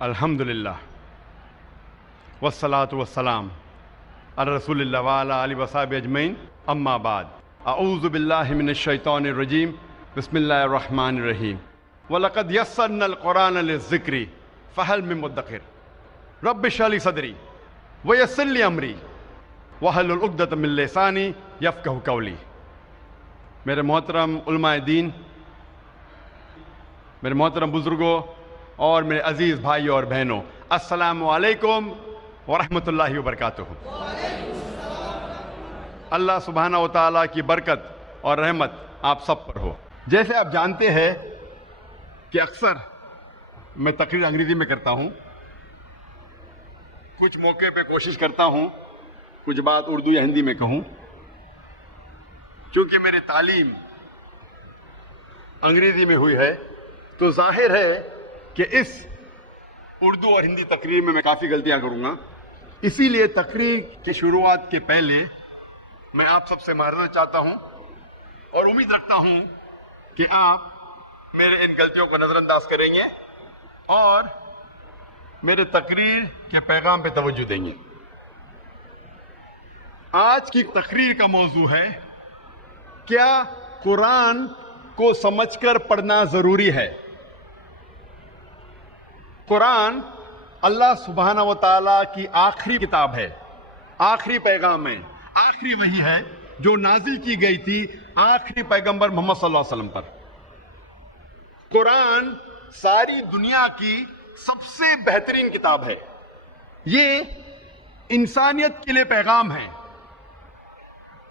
الحمدللہ والصلاة والسلام علی رسول اللہ وعلی آلہ وصحبہ اجمعین، اما بعد، اعوذ باللہ من الشیطان الرجیم، بسم اللہ الرحمن الرحیم۔ وَلَقَدْ يَسَّرْنَا الْقُرْآنَ لِلذِّكْرِ فَهَلْ مِن مُدَّكِرٍ رَبِّ اشْرَحْ لِي صَدْرِي وَيَسِّرْ لِي أَمْرِي وَاحْلُلْ عُقْدَةً مِّن لِّسَانِي يَفْقَهُوا قَوْلِي۔ میرے محترم علماء دین، میرے محترم بزرگوں اور میرے عزیز بھائیوں اور بہنوں، السلام علیکم ورحمۃ اللہ وبرکاتہ۔ اللہ سبحانہ و تعالیٰ کی برکت اور رحمت آپ سب پر ہو۔ جیسے آپ جانتے ہیں کہ اکثر میں تقریر انگریزی میں کرتا ہوں، کچھ موقع پہ کوشش کرتا ہوں کچھ بات اردو یا ہندی میں کہوں، چونکہ میری تعلیم انگریزی میں ہوئی ہے تو ظاہر ہے کہ اس اردو اور ہندی تقریر میں کافی غلطیاں کروں گا۔ اسی لیے تقریر کی شروعات کے پہلے میں آپ سب سے معذرت چاہتا ہوں اور امید رکھتا ہوں کہ آپ میرے ان غلطیوں کو نظر انداز کریں گے اور میرے تقریر کے پیغام پہ توجہ دیں گے۔ آج کی تقریر کا موضوع ہے، کیا قرآن کو سمجھ کر پڑھنا ضروری ہے؟ قرآن اللہ سبحانہ و تعالیٰ کی آخری کتاب ہے، آخری پیغام ہے، آخری وحی ہے جو نازل کی گئی تھی آخری پیغمبر محمد صلی اللہ علیہ وسلم پر۔ قرآن ساری دنیا کی سب سے بہترین کتاب ہے، یہ انسانیت کے لیے پیغام ہے،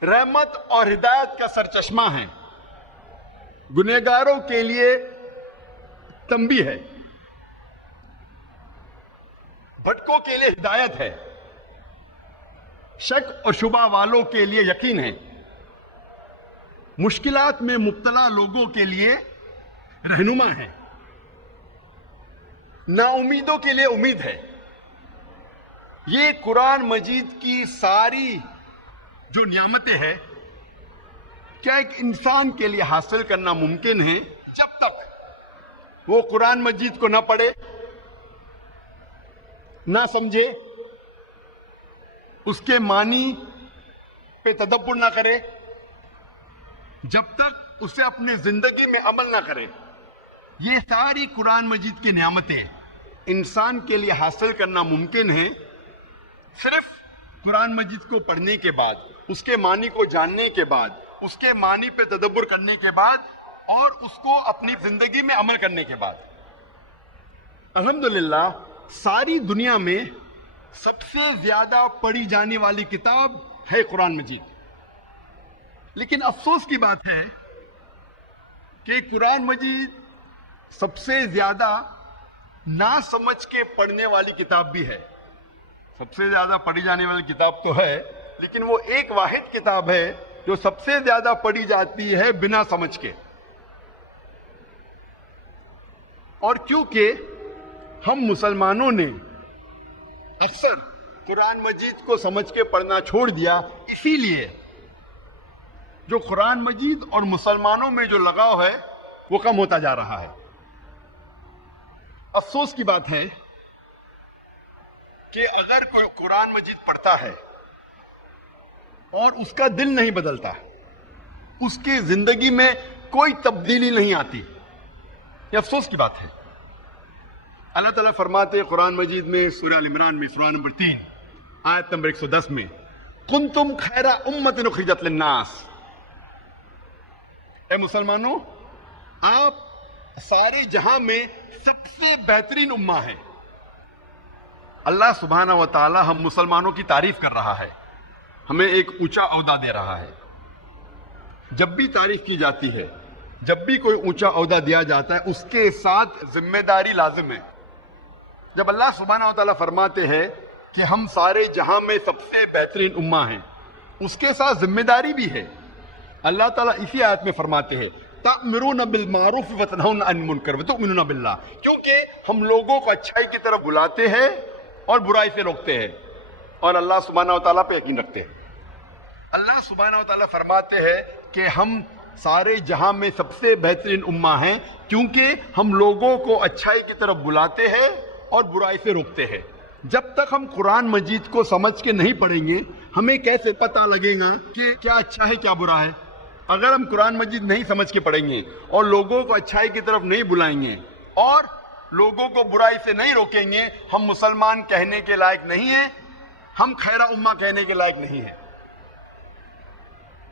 رحمت اور ہدایت کا سرچشمہ ہے، گنہگاروں کے لیے تنبیہ ہے، بھٹکوں کے لیے ہدایت ہے، شک اور شبہ والوں کے لیے یقین ہے، مشکلات میں مبتلا لوگوں کے لیے رہنما ہے، نا امیدوں کے لیے امید ہے۔ یہ قرآن مجید کی ساری جو نعمتیں ہیں، کیا ایک انسان کے لیے حاصل کرنا ممکن ہے جب تک وہ قرآن مجید کو نہ پڑھے، نہ سمجھے، اس کے معنی پہ تدبر نہ کرے، جب تک اسے اپنی زندگی میں عمل نہ کرے۔ یہ ساری قرآن مجید کی نعمتیں انسان کے لیے حاصل کرنا ممکن ہے صرف قرآن مجید کو پڑھنے کے بعد، اس کے معنی کو جاننے کے بعد، اس کے معنی پہ تدبر کرنے کے بعد اور اس کو اپنی زندگی میں عمل کرنے کے بعد۔ الحمدللہ ساری دنیا میں سب سے زیادہ پڑھی جانے والی کتاب ہے قرآن مجید، لیکن افسوس کی بات ہے کہ قرآن مجید سب سے زیادہ نہ سمجھ کے پڑھنے والی کتاب بھی ہے۔ سب سے زیادہ پڑھی جانے والی کتاب تو ہے، لیکن وہ ایک واحد کتاب ہے جو سب سے زیادہ پڑھی جاتی ہے بنا سمجھ کے۔ اور کیونکہ ہم مسلمانوں نے اکثر قرآن مجید کو سمجھ کے پڑھنا چھوڑ دیا، اسی لیے جو قرآن مجید اور مسلمانوں میں جو لگاؤ ہے وہ کم ہوتا جا رہا ہے۔ افسوس کی بات ہے کہ اگر کوئی قرآن مجید پڑھتا ہے اور اس کا دل نہیں بدلتا، اس کی زندگی میں کوئی تبدیلی نہیں آتی، یہ افسوس کی بات ہے۔ اللہ تعالیٰ فرماتے قرآن مجید میں سورہ ال عمران میں سورہ نمبر 3 آیت نمبر 110 میں، کنتم خیر امۃ اخرجت للناس، اے مسلمانوں آپ سارے جہاں میں سب سے بہترین امہ ہے۔ اللہ سبحانہ و تعالیٰ ہم مسلمانوں کی تعریف کر رہا ہے، ہمیں ایک اونچا عہدہ دے رہا ہے۔ جب بھی تعریف کی جاتی ہے، جب بھی کوئی اونچا عہدہ دیا جاتا ہے، اس کے ساتھ ذمہ داری لازم ہے۔ جب اللہ سبحانہ و تعالیٰ فرماتے ہیں کہ ہم سارے جہاں میں سب سے بہترین امہ ہیں، اس کے ساتھ ذمہ داری بھی ہے۔ اللہ تعالیٰ اسی آیت میں فرماتے ہیں تأمرون بالمعروف وتنہون عن المنکر وتؤمنون باللہ، کیونکہ ہم لوگوں کو اچھائی کی طرف بلاتے ہیں اور برائی سے روکتے ہیں اور اللہ سبحانہ و تعالیٰ پہ یقین رکھتے ہیں۔ اللہ سبحانہ و تعالیٰ فرماتے ہیں کہ ہم سارے جہاں میں سب سے بہترین امہ ہیں کیونکہ ہم لوگوں کو اچھائی کی طرف بلاتے ہیں اور برائی سے روکتے ہیں۔ جب تک ہم قرآن مجید کو سمجھ کے نہیں پڑھیں گے ہمیں کیسے پتہ لگے گا کہ کیا اچھا ہے کیا برا ہے؟ اگر ہم قرآن مجید نہیں سمجھ کے پڑھیں گے اور لوگوں کو اچھائی کی طرف نہیں بلائیں گے اور لوگوں کو برائی سے نہیں روکیں گے، ہم مسلمان کہنے کے لائق نہیں ہیں، ہم خیر امہ کہنے کے لائق نہیں ہیں۔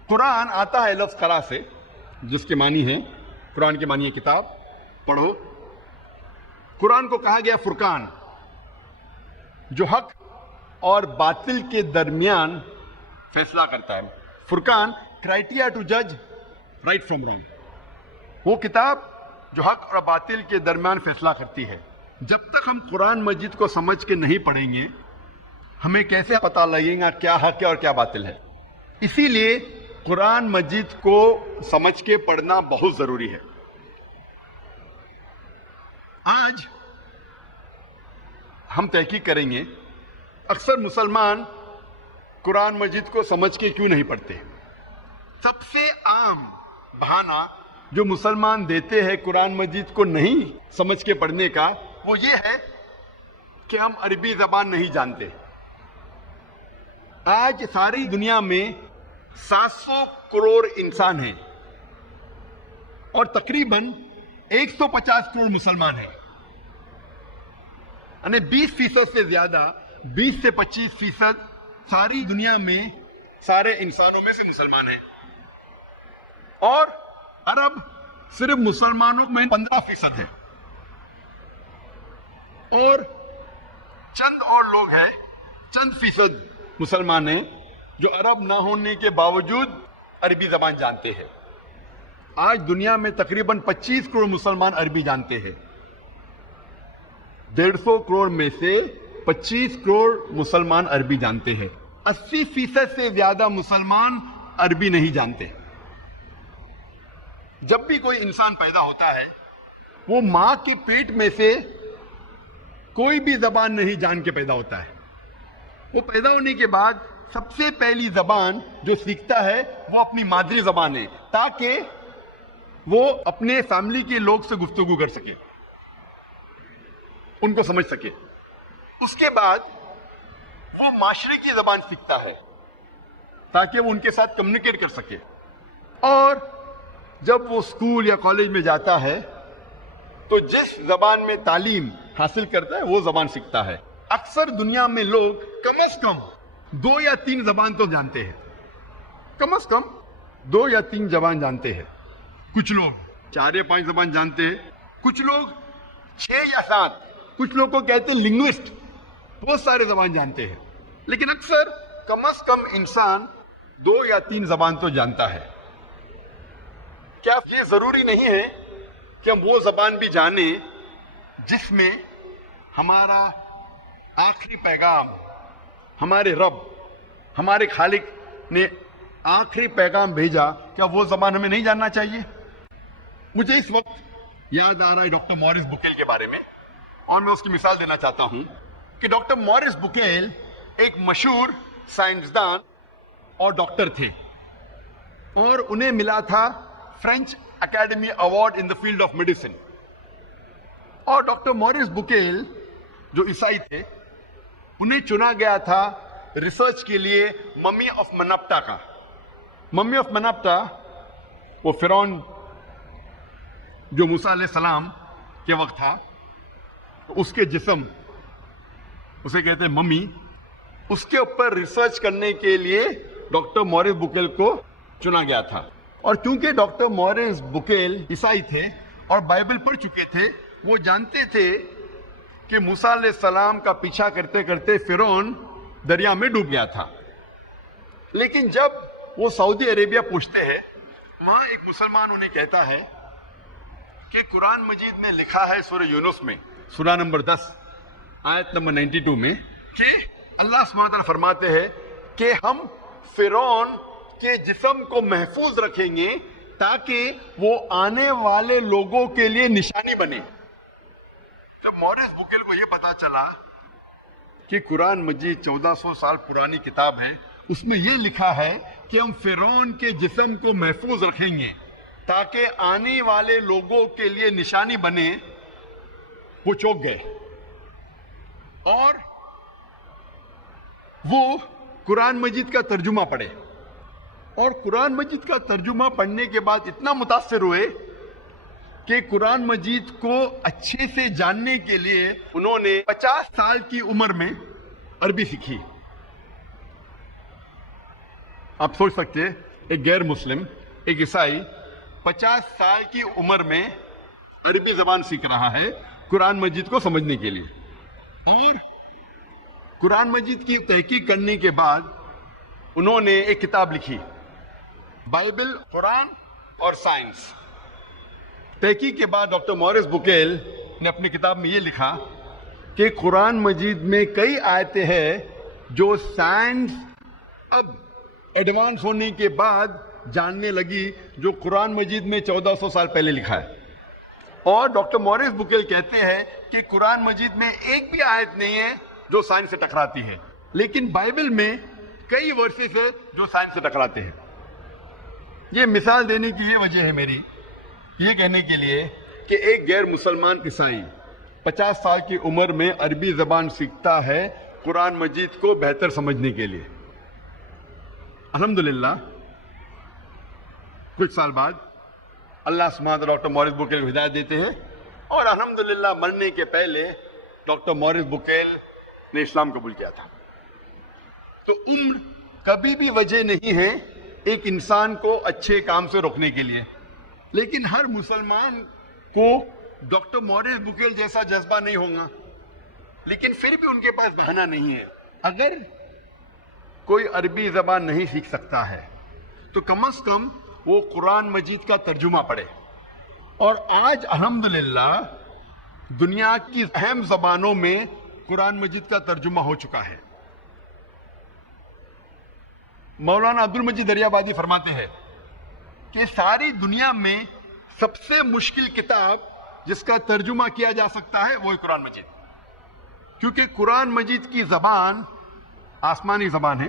قرآن آتا ہے لفظ قرا سے، جس کے معنی ہے، قرآن کے معنی ہے کتاب، پڑھو۔ قرآن کو کہا گیا فرقان، جو حق اور باطل کے درمیان فیصلہ کرتا ہے۔ فرقان، کرائٹیریا ٹو جج رائٹ فرام رانگ، وہ کتاب جو حق اور باطل کے درمیان فیصلہ کرتی ہے۔ جب تک ہم قرآن مجید کو سمجھ کے نہیں پڑھیں گے ہمیں کیسے پتہ لگے گا کیا حق ہے اور کیا باطل ہے؟ اسی لیے قرآن مجید کو سمجھ کے پڑھنا بہت ضروری ہے۔ آج ہم تحقیق کریں گے اکثر مسلمان قرآن مجید کو سمجھ کے کیوں نہیں پڑھتے۔ سب سے عام بہانہ جو مسلمان دیتے ہیں قرآن مجید کو نہیں سمجھ کے پڑھنے کا، وہ یہ ہے کہ ہم عربی زبان نہیں جانتے۔ آج ساری دنیا میں 700 کروڑ انسان ہیں اور تقریباً 150 کروڑ مسلمان ہیں، یعنی 20% سے زیادہ، 20 سے 25% ساری دنیا میں سارے انسانوں میں سے مسلمان ہیں، اور عرب صرف مسلمانوں میں 15% ہے، اور چند اور لوگ ہیں، چند فیصد مسلمان ہیں جو عرب نہ ہونے کے باوجود عربی زبان جانتے ہیں۔ آج دنیا میں تقریباً 25 کروڑ مسلمان عربی جانتے ہیں۔ 150 کروڑ میں سے 25 کروڑ مسلمان عربی جانتے ہیں۔ 80% سے زیادہ مسلمان عربی نہیں جانتے۔ جب بھی کوئی انسان پیدا ہوتا ہے وہ ماں کے پیٹ میں سے کوئی بھی زبان نہیں جان کے پیدا ہوتا ہے۔ وہ پیدا ہونے کے بعد سب سے پہلی زبان جو سیکھتا ہے وہ اپنی مادری زبان ہے، تاکہ وہ اپنے فیملی کے لوگ سے گفتگو کر سکے، ان کو سمجھ سکے۔ اس کے بعد وہ معاشرے کی زبان سیکھتا ہے تاکہ وہ ان کے ساتھ کمیونیکیٹ کر سکے، اور جب وہ اسکول یا کالج میں جاتا ہے تو جس زبان میں تعلیم حاصل کرتا ہے وہ زبان سیکھتا ہے۔ اکثر دنیا میں لوگ کم از کم 2 یا 3 زبان تو جانتے ہیں، کم از کم 2 یا 3 زبان جانتے ہیں۔ کچھ لوگ 4 یا 5 زبان جانتے ہیں، کچھ لوگ 6 یا 7، کچھ لوگ کو کہتے ہیں لنگوسٹ، بہت سارے زبان جانتے ہیں، لیکن اکثر کم از کم انسان 2 یا 3 زبان تو جانتا ہے۔ کیا یہ ضروری نہیں ہے کہ ہم وہ زبان بھی جانیں جس میں ہمارا آخری پیغام، ہمارے رب، ہمارے خالق نے آخری پیغام بھیجا؟ کیا وہ زبان ہمیں نہیں جاننا چاہیے؟ مجھے اس وقت یاد آ رہا ہے ڈاکٹر مورس بکیل کے بارے میں، اور میں اس کی مثال دینا چاہتا ہوں کہ ڈاکٹر مورس بکیل ایک مشہور سائنسدان اور ڈاکٹر تھے، اور انہیں ملا تھا French academy award in the field of medicine. اور ڈاکٹر مورس بکیل جو عیسائی تھے، انہیں چنا گیا تھا ریسرچ کے لیے ممی آف منپٹا کا۔ ممی آف منپٹا وہ فرعون جو موسیٰ علیہ السلام کے وقت تھا، اس کے جسم، اسے کہتے ہیں ممی، اس کے اوپر ریسرچ کرنے کے لیے ڈاکٹر مورس بکیل کو چنا گیا تھا۔ اور چونکہ ڈاکٹر مورس بکیل عیسائی تھے اور بائبل پڑھ چکے تھے، وہ جانتے تھے کہ موسیٰ علیہ السلام کا پیچھا کرتے کرتے فرعون دریا میں ڈوب گیا تھا۔ لیکن جب وہ سعودی عربیہ پہنچتے ہیں، وہاں ایک مسلمان انہیں کہتا ہے کہ قرآن مجید میں لکھا ہے سورہ یونس میں، سورہ نمبر 10 آیت نمبر 92 میں، کہ اللہ سبحانہ وتعالیٰ فرماتے ہیں کہ ہم فرعون کے جسم کو محفوظ رکھیں گے تاکہ وہ آنے والے لوگوں کے لیے نشانی بنے۔ جب مورس بکیل کو یہ پتا چلا کہ قرآن مجید 1400 سال پرانی کتاب ہے، اس میں یہ لکھا ہے کہ ہم فرعون کے جسم کو محفوظ رکھیں گے تاکہ آنے والے لوگوں کے لیے نشانی بنے، وہ چونک گئے۔ اور وہ قرآن مجید کا ترجمہ پڑھے، اور قرآن مجید کا ترجمہ پڑھنے کے بعد اتنا متاثر ہوئے کہ قرآن مجید کو اچھے سے جاننے کے لیے انہوں نے 50 سال کی عمر میں عربی سیکھی۔ آپ سوچ سکتے ہیں ایک غیر مسلم، ایک عیسائی 50 سال کی عمر میں عربی زبان سیکھ رہا ہے قرآن مجید کو سمجھنے کے لیے، اور قرآن مجید کی تحقیق کرنے کے بعد انہوں نے ایک کتاب لکھی، بائبل، قرآن اور سائنس۔ تحقیق کے بعد ڈاکٹر مورس بکیل نے اپنی کتاب میں یہ لکھا کہ قرآن مجید میں کئی آیتیں ہیں جو سائنس اب ایڈوانس ہونے کے بعد جاننے لگی، جو قرآن مجید میں 1400 سال پہلے لکھا ہے۔ اور ڈاکٹر مورس بکیل کہتے ہیں کہ قرآن مجید میں ایک بھی آیت نہیں ہے جو سائنس سے ٹکراتی ہے، لیکن بائبل میں کئی ورسز ہیں جو سائنس سے ٹکراتے ہیں۔ یہ مثال دینے کی یہ وجہ ہے میری، یہ کہنے کے لیے کہ ایک غیر مسلمان عیسائی 50 سال کی عمر میں عربی زبان سیکھتا ہے قرآن مجید کو بہتر سمجھنے کے لیے۔ الحمدللہ کچھ سال بعد اللہ سبحانہ ڈاکٹر مورس بکیل کو ہدایت دیتے ہیں، اور الحمدللہ مرنے کے پہلے ڈاکٹر مورس بکیل نے اسلام قبول کیا تھا۔ تو عمر کبھی بھی وجہ نہیں ہے ایک انسان کو اچھے کام سے روکنے کے لیے، لیکن ہر مسلمان کو ڈاکٹر مورس بکیل جیسا جذبہ نہیں ہوگا، لیکن پھر بھی ان کے پاس بہانہ نہیں ہے۔ اگر کوئی عربی زبان نہیں سیکھ سکتا ہے تو کم از کم وہ قرآن مجید کا ترجمہ پڑھے، اور آج الحمدللہ دنیا کی اہم زبانوں میں قرآن مجید کا ترجمہ ہو چکا ہے۔ مولانا عبد المجید دریابادی فرماتے ہیں کہ ساری دنیا میں سب سے مشکل کتاب جس کا ترجمہ کیا جا سکتا ہے وہ ہے قرآن مجید، کیونکہ قرآن مجید کی زبان آسمانی زبان ہے،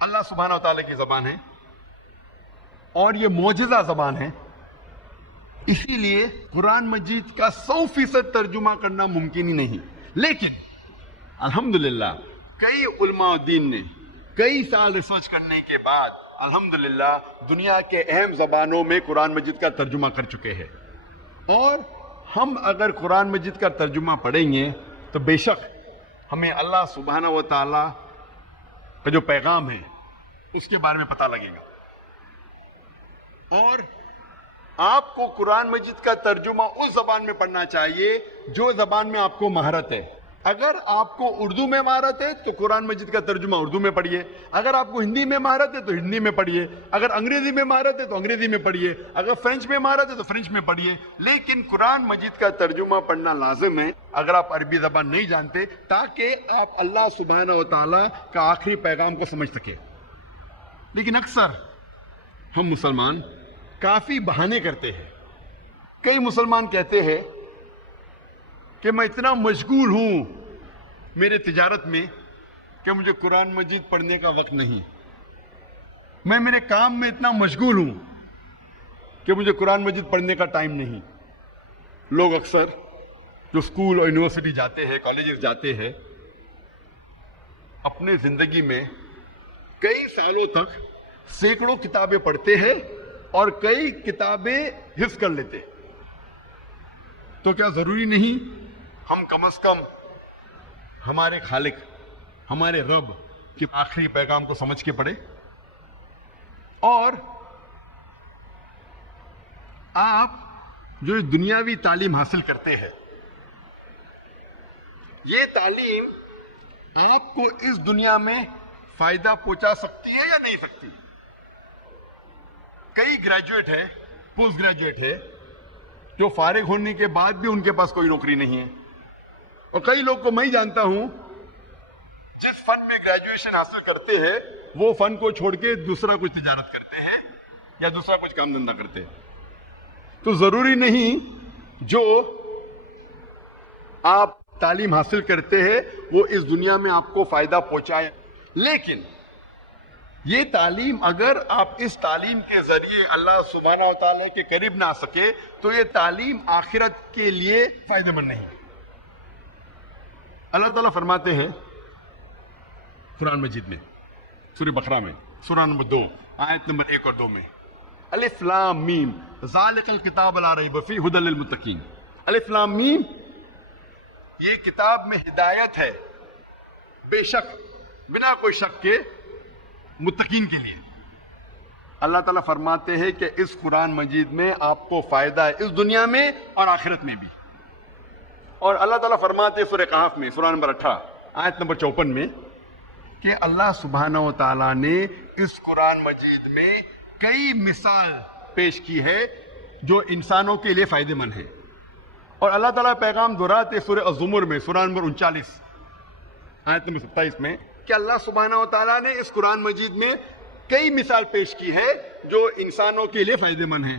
اللہ سبحانہ و تعالیٰ کی زبان ہے، اور یہ معجزہ زبان ہے۔ اسی لیے قرآن مجید کا 100% ترجمہ کرنا ممکن ہی نہیں، لیکن الحمدللہ کئی علماء دین نے کئی سال ریسرچ کرنے کے بعد الحمدللہ دنیا کے اہم زبانوں میں قرآن مجید کا ترجمہ کر چکے ہیں، اور ہم اگر قرآن مجید کا ترجمہ پڑھیں گے تو بے شک ہمیں اللہ سبحانہ و تعالیٰ کا جو پیغام ہے اس کے بارے میں پتہ لگے گا۔ اور آپ کو قرآن مجید کا ترجمہ اس زبان میں پڑھنا چاہیے جو زبان میں آپ کو مہارت ہے۔ اگر آپ کو اردو میں مہارت ہے تو قرآن مجید کا ترجمہ اردو میں پڑھیے، اگر آپ کو ہندی میں مہارت ہے تو ہندی میں پڑھیے، اگر انگریزی میں مہارت ہے تو انگریزی میں پڑھیے، اگر فرینچ میں مہارت ہے تو فرینچ میں پڑھیے، لیکن قرآن مجید کا ترجمہ پڑھنا لازم ہے اگر آپ عربی زبان نہیں جانتے، تاکہ آپ اللہ سبحانہ و تعالیٰ کا آخری پیغام کو سمجھ سکیں۔ لیکن اکثر ہم مسلمان کافی بہانے کرتے ہیں۔ کئی مسلمان کہتے ہیں کہ میں اتنا مشغول ہوں میرے تجارت میں کہ مجھے قرآن مجید پڑھنے کا وقت نہیں، میں میرے کام میں اتنا مشغول ہوں کہ مجھے قرآن مجید پڑھنے کا ٹائم نہیں۔ لوگ اکثر جو اسکول اور یونیورسٹی جاتے ہیں، کالجز جاتے ہیں، اپنے زندگی میں کئی سالوں تک سینکڑوں کتابیں پڑھتے ہیں اور کئی کتابیں حفظ کر لیتے، تو کیا ضروری نہیں ہم کم از کم ہمارے خالق، ہمارے رب کے آخری پیغام کو سمجھ کے پڑھیں؟ اور آپ جو دنیاوی تعلیم حاصل کرتے ہیں، یہ تعلیم آپ کو اس دنیا میں فائدہ پہنچا سکتی ہے یا نہیں سکتی؟ کئی گریجویٹ ہے، پوسٹ گریجویٹ ہے، جو فارغ ہونے کے بعد بھی ان کے پاس کوئی نوکری نہیں ہے، اور کئی لوگ کو میں ہی جانتا ہوں جس فن میں گریجویشن حاصل کرتے ہیں وہ فن کو چھوڑ کے دوسرا کچھ تجارت کرتے ہیں یا دوسرا کچھ کام دھندا کرتے ہیں۔ تو ضروری نہیں جو آپ تعلیم حاصل کرتے ہیں وہ اس دنیا میں آپ کو فائدہ پہنچائے، لیکن یہ تعلیم اگر آپ اس تعلیم کے ذریعے اللہ سبحانہ و تعالیٰ کے قریب نہ آ سکے تو یہ تعلیم آخرت کے لیے فائدہ مند نہیں۔ اللہ تعالیٰ فرماتے ہیں قرآن مجید میں سورہ بقرہ میں سورہ نمبر 2 آیت نمبر 1 اور 2 میں الف لام میم ذالک الکتاب لا ریب فیہ ھدی للمتقین. الف لام میم یہ کتاب میں ہدایت ہے بے شک بنا کوئی شک کے متقین کے لیے. اللہ تعالیٰ فرماتے ہیں کہ اس قرآن مجید میں آپ کو فائدہ ہے اس دنیا میں اور آخرت میں بھی. اور اللہ تعالیٰ فرماتے ہیں سورہ کہف میں سورہ نمبر 18 آیت نمبر 54 میں کہ اللہ سبحانہ و تعالیٰ نے اس قرآن مجید میں کئی مثال پیش کی ہے جو انسانوں کے لیے فائدہ مند ہے. اور اللہ تعالیٰ پیغام دہراتے سورہ الزمر میں سورہ نمبر 39 آیت نمبر 27 میں کہ اللہ سبحانہ و تعالیٰ نے اس قرآن مجید میں کئی مثال پیش کی ہے جو انسانوں کے لیے فائدہ مند ہیں.